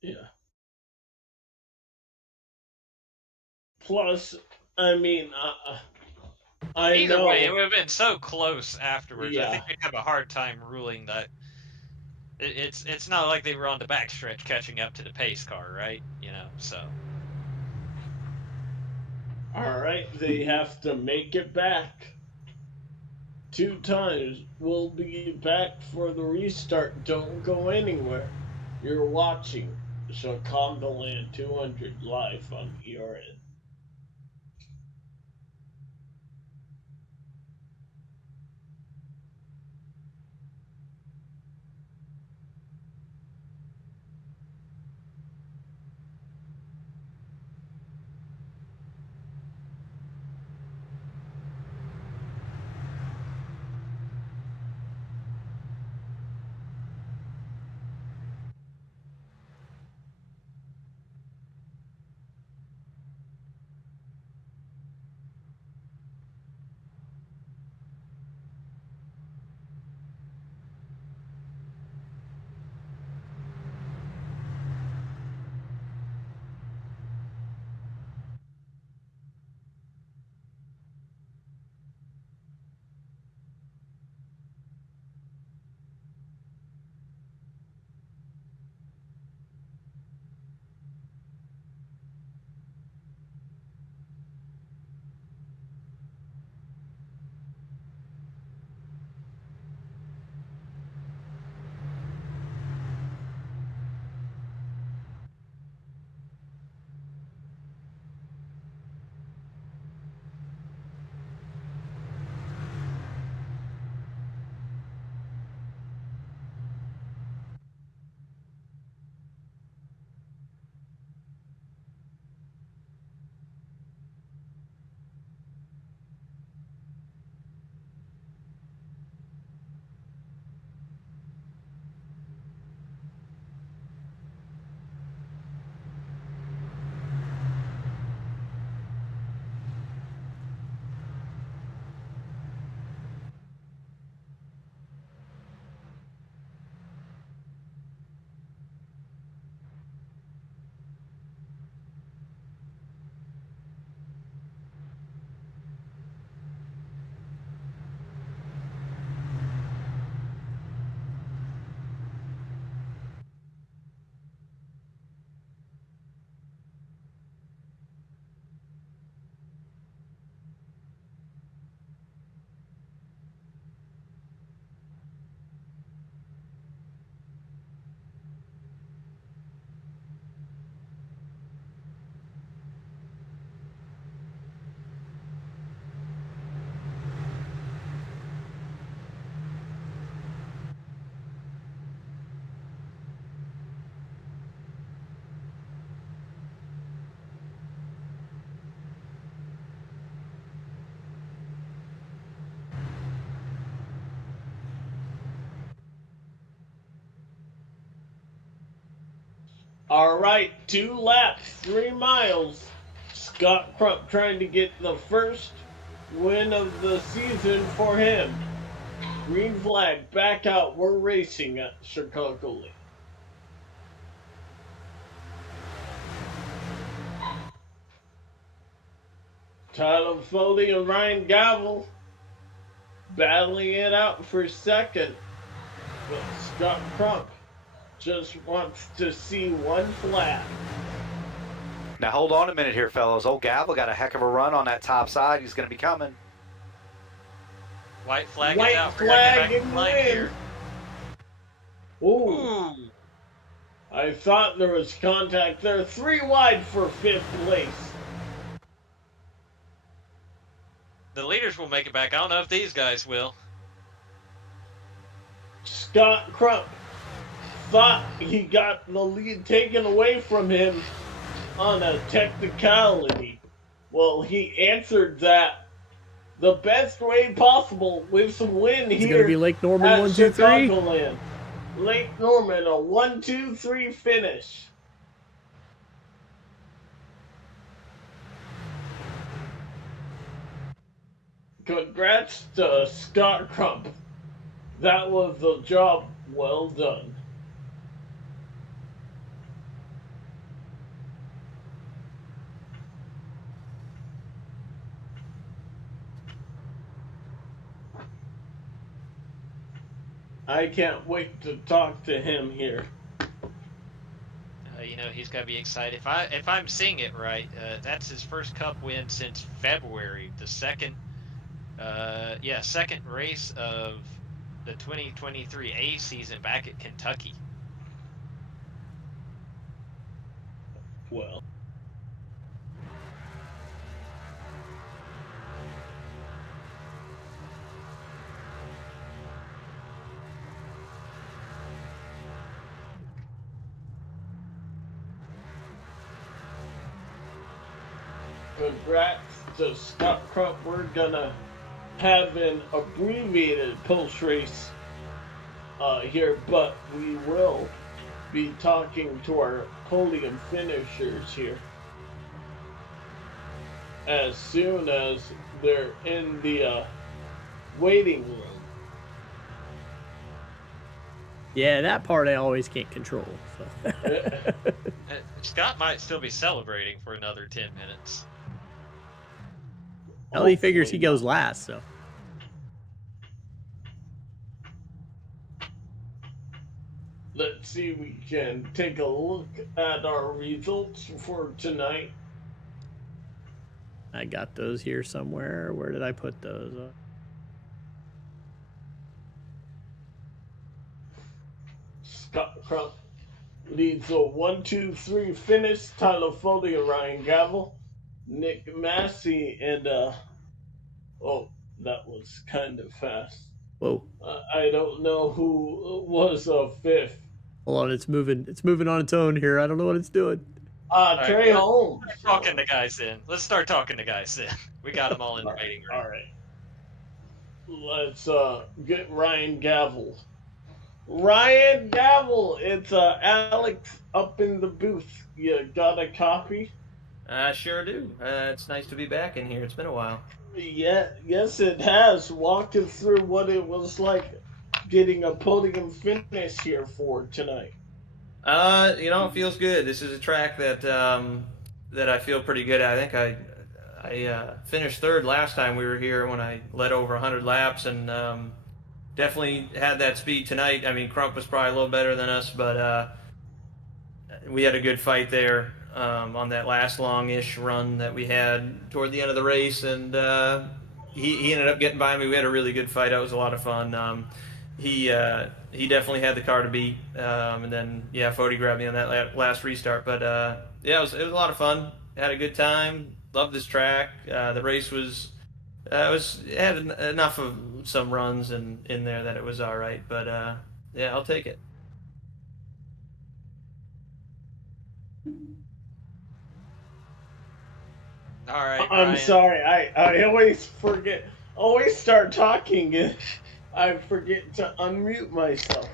Yeah. Plus, I mean, Either way, it would have been so close afterwards. Yeah. I think we'd have a hard time ruling that. It's not like they were on the backstretch catching up to the pace car, right? You know, so. All right, they have to make it back 2 times. We'll be back for the restart. Don't go anywhere. You're watching Chcicagoland 200 live on ERN. All right, 2 laps, 3 miles. Scott Crump trying to get the first win of the season for him. Green flag, back out. We're racing at Chcicagoland. Tyler Foley and Ryan Gavel battling it out for second. But Scott Crump just wants to see one flat. Now hold on a minute here, fellows. Old Gavel got a heck of a run on that top side. He's going to be coming. White flag White is out. flag We're and line win. here. Ooh, Ooh. I thought there was contact there. 3 wide for 5th place. The leaders will make it back. I don't know if these guys will. Scott Crump thought he got the lead taken away from him on a technicality. Well, he answered that the best way possible with some win Is it here going to be Lake Norman at 1, 2, 3? Chcicagoland. Lake Norman, a 1-2-3 finish. Congrats to Scott Crump. That was a job well done. I can't wait to talk to him here. You know, he's got to be excited. If I'm seeing it right, that's his first Cup win since February. The second race of the 2023 A season back at Kentucky. Well, congrats to Scott Crump. We're gonna have an abbreviated post race here, but we will be talking to our podium finishers here as soon as they're in the waiting room. Yeah, that part I always can't control. So. Scott might still be celebrating for another 10 minutes. Well, he figures he goes last, so. Let's see, we can take a look at our results for tonight. I got those here somewhere. Where did I put those? Scott Crump leads a 1-2-3 finish. Tyler Foley and Ryan Gavel. Nick Massey and, oh, that was kind of fast. Whoa. I don't know who was fifth. Hold on, it's moving. It's moving on its own here. I don't know what it's doing. Trey Holmes. Let's start talking to guys in. Let's start talking to guys in. We got them all in the waiting room. All right. Let's get Ryan Gavel. Ryan Gavel, it's Alex up in the booth. You got a copy? I sure do. It's nice to be back in here. It's been a while. Yeah, yes, it has. Walk us through what it was like getting a podium finish here for tonight. It feels good. This is a track that that I feel pretty good at. I think I finished third last time we were here when I led over 100 laps, and definitely had that speed tonight. I mean, Crump was probably a little better than us, but we had a good fight there on that last long-ish run that we had toward the end of the race, and he ended up getting by me. We had a really good fight. That was a lot of fun. He definitely had the car to beat, and then Fody grabbed me on that last restart. But it was a lot of fun. Had a good time. Loved this track. The race was it had enough of some runs in there that it was all right. But I'll take it. All right. I'm Ryan. sorry. I always forget. Always start talking and I forget to unmute myself.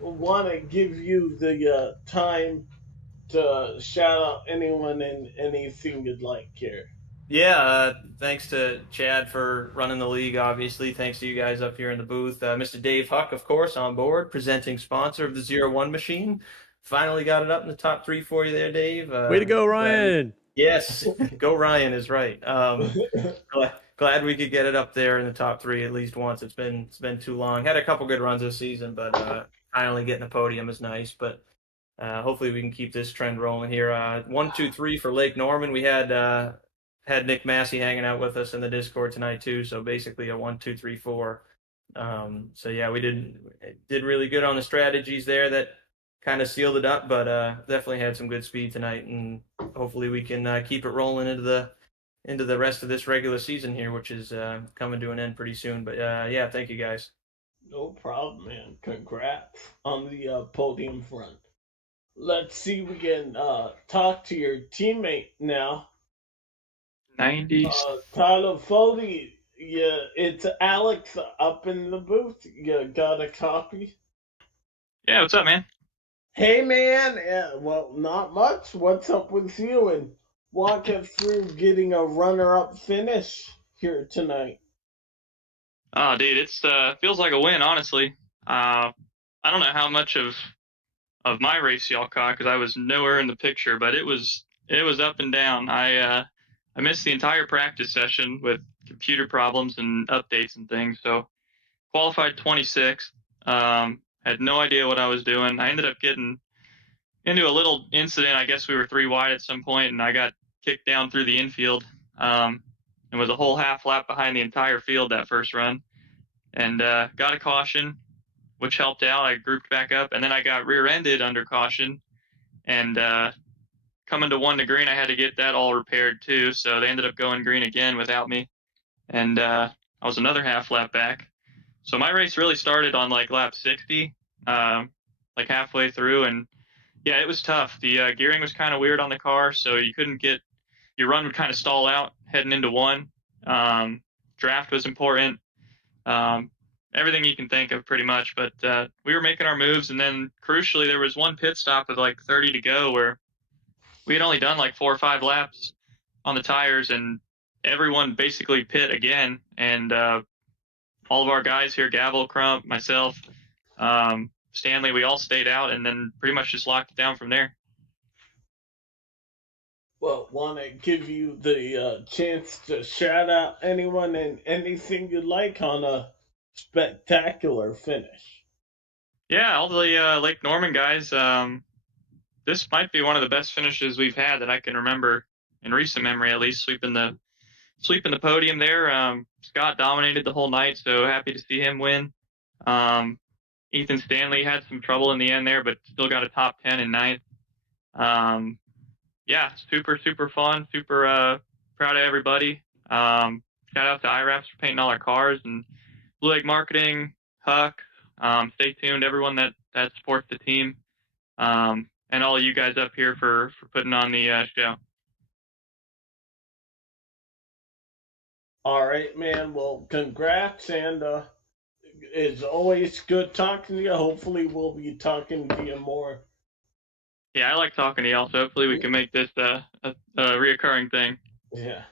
Want to give you the time to shout out anyone and anything you'd like here. Yeah, thanks to Chad for running the league, obviously. Thanks to you guys up here in the booth. Mr. Dave Huck, of course, on board, presenting sponsor of the 01 machine. Finally got it up in the top three for you there, Dave. Way to go, Ryan. Yes, go Ryan is right. Glad we could get it up there in the top three at least once. It's been too long. Had a couple good runs this season, but finally getting a podium is nice. But hopefully we can keep this trend rolling here. 1, 2, 3 for Lake Norman. We had Nick Massey hanging out with us in the Discord tonight too. So basically a 1, 2, 3, 4. So yeah, we did really good on the strategies there that kind of sealed it up, but definitely had some good speed tonight, and hopefully we can keep it rolling into the rest of this regular season here, which is coming to an end pretty soon. But yeah, thank you guys. No problem, man. Congrats on the podium front. Let's see if we can talk to your teammate now. 90s. Tyler Foley, yeah, it's Alex up in the booth. You got a copy? Yeah, what's up, man? Hey, man. Well, not much. What's up with you? And walk us through getting a runner-up finish here tonight. Oh, dude, it's feels like a win, honestly. I don't know how much of my race y'all caught because I was nowhere in the picture, but it was up and down. I missed the entire practice session with computer problems and updates and things. So qualified 26th. Had no idea what I was doing. I ended up getting into a little incident. I guess we were 3 wide at some point, and I got kicked down through the infield. And was a whole half lap behind the entire field that first run. And got a caution, which helped out. I grouped back up, and then I got rear-ended under caution. And coming to 1 to green, I had to get that all repaired too. So they ended up going green again without me. And I was another half lap back. So my race really started on like lap 60, like halfway through. And yeah, it was tough. The gearing was kind of weird on the car. So you couldn't get, your run would kind of stall out heading into 1. Draft was important. Everything you can think of pretty much. But we were making our moves. And then crucially, there was 1 pit stop with like 30 to go where we had only done like 4 or 5 laps on the tires, and everyone basically pit again. And all of our guys here, Gavel, Crump, myself, Stanley, we all stayed out and then pretty much just locked it down from there. Well, want to give you the chance to shout out anyone and anything you'd like on a spectacular finish. Yeah, all the Lake Norman guys. This might be one of the best finishes we've had that I can remember in recent memory, at least. Sweeping the podium there. Scott dominated the whole night, so happy to see him win. Ethan Stanley had some trouble in the end there, but still got a top 10 in 9th. Yeah, super, super fun. Super proud of everybody. Shout out to IRAPs for painting all our cars, and Blue Lake Marketing, Huck. Stay tuned, everyone that supports the team. And all of you guys up here for putting on the show. All right, man. Well, congrats, and it's always good talking to you. Hopefully, we'll be talking to you more. Yeah, I like talking to y'all, so hopefully we can make this a reoccurring thing. Yeah.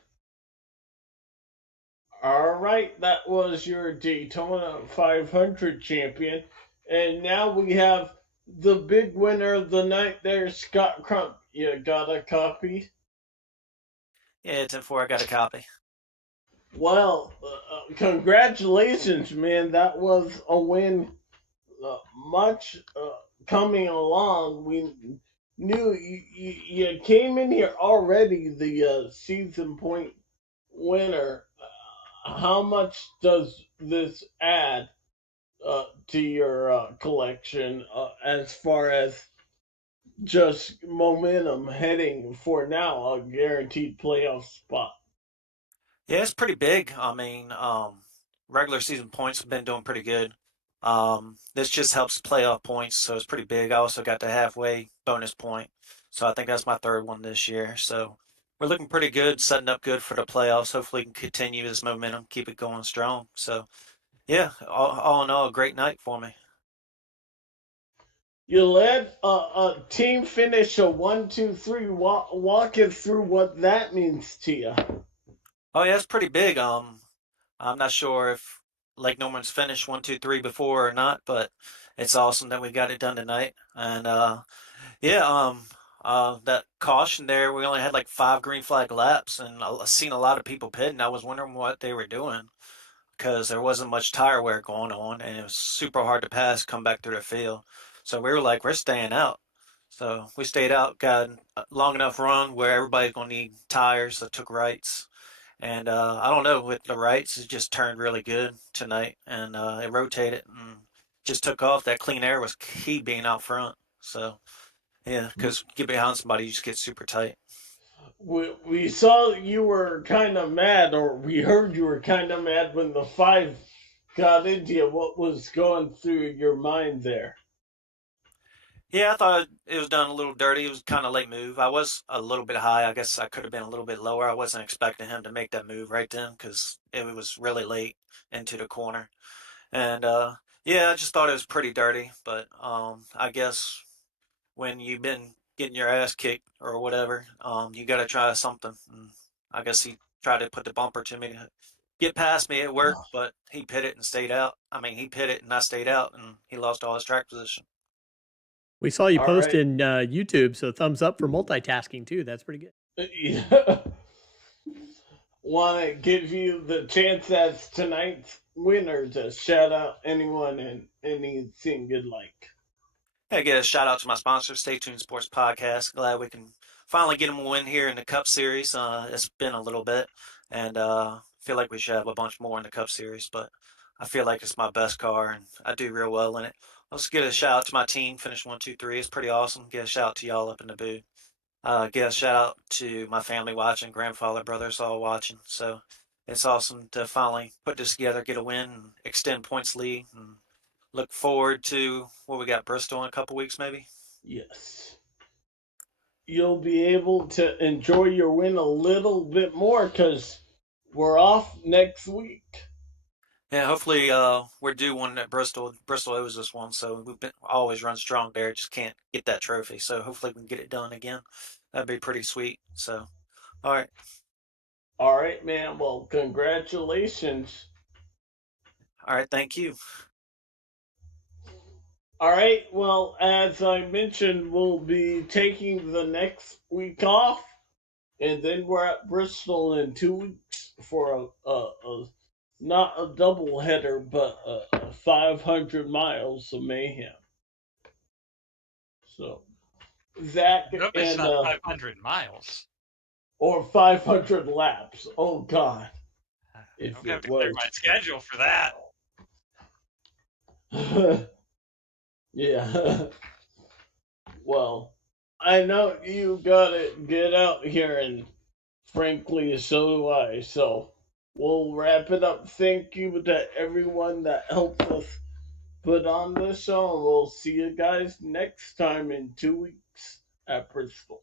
All right, that was your Daytona 500 champion. And now we have the big winner of the night there, Scott Crump. You got a copy? Yeah, 10-4, I got a copy. Well, congratulations, man. That was a win. Much coming along. We knew you came in here already the season point winner. How much does this add to your collection as far as just momentum heading for now a guaranteed playoff spot? Yeah, it's pretty big. I mean, regular season points have been doing pretty good. This just helps playoff points, so it's pretty big. I also got the halfway bonus point, so I think that's my 3rd one this year. So we're looking pretty good, setting up good for the playoffs. Hopefully, we can continue this momentum, keep it going strong. So, yeah, all in all, a great night for me. You led a team finish a 1-2-3. Walk us through what that means to you. Oh yeah, it's pretty big. I'm not sure if Lake Norman's finished 1-2-3 before or not, but it's awesome that we got it done tonight. And yeah, that caution there, we only had like 5 green flag laps, and I seen a lot of people pitting. I was wondering what they were doing because there wasn't much tire wear going on, and it was super hard to pass, come back through the field. So we were like, we're staying out. So we stayed out, got a long enough run where everybody's gonna need tires, so took rights. And I don't know, with the rights, it just turned really good tonight, and it rotated and just took off. That clean air was key being out front. So yeah, because get behind somebody, you just get super tight. We saw you were kind of mad, or we heard you were kind of mad when the 5 got into you. What was going through your mind there? Yeah, I thought it was done a little dirty. It was kind of late move. I was a little bit high. I guess I could have been a little bit lower. I wasn't expecting him to make that move right then because it was really late into the corner. And yeah, I just thought it was pretty dirty. But I guess when you've been getting your ass kicked or whatever, you got to try something. And I guess he tried to put the bumper to me to get past me at work, but he pit it and stayed out. I mean, he pit it and I stayed out, and he lost all his track position. We saw you All post right. in YouTube, so thumbs up for multitasking too. That's pretty good. Yeah. Want to give you the chance as tonight's winner to shout out anyone and anything you'd like. Hey, get a shout out to my sponsor, Stay Tuned Sports Podcast. Glad we can finally get them a win here in the Cup Series. It's been a little bit, and feel like we should have a bunch more in the Cup Series, but I feel like it's my best car, and I do real well in it. Let's get a shout out to my team, finish 1-2-3. It's pretty awesome. Get a shout out to y'all up in the booth. Get a shout out to my family watching, grandfather, brothers all watching. So it's awesome to finally put this together, get a win, and extend points lead, and look forward to what we got, Bristol in a couple weeks maybe. Yes. You'll be able to enjoy your win a little bit more because we're off next week. Yeah, hopefully we're due one at Bristol. Bristol owes us one, so we've been always run strong there. Just can't get that trophy. So hopefully we can get it done again. That'd be pretty sweet. So, all right. All right, man. Well, congratulations. All right, thank you. All right. Well, as I mentioned, we'll be taking the next week off, and then we're at Bristol in 2 weeks for a not a double header, but a 500 miles of mayhem. So Zach I hope it's and not 500 miles. or 500 laps. Oh God! If I'm gonna have it to clear was. my schedule for that. Yeah. Well, I know you gotta get out here, and frankly, so do I. So we'll wrap it up. Thank you to everyone that helped us put on this show, and we'll see you guys next time in 2 weeks at Bristol.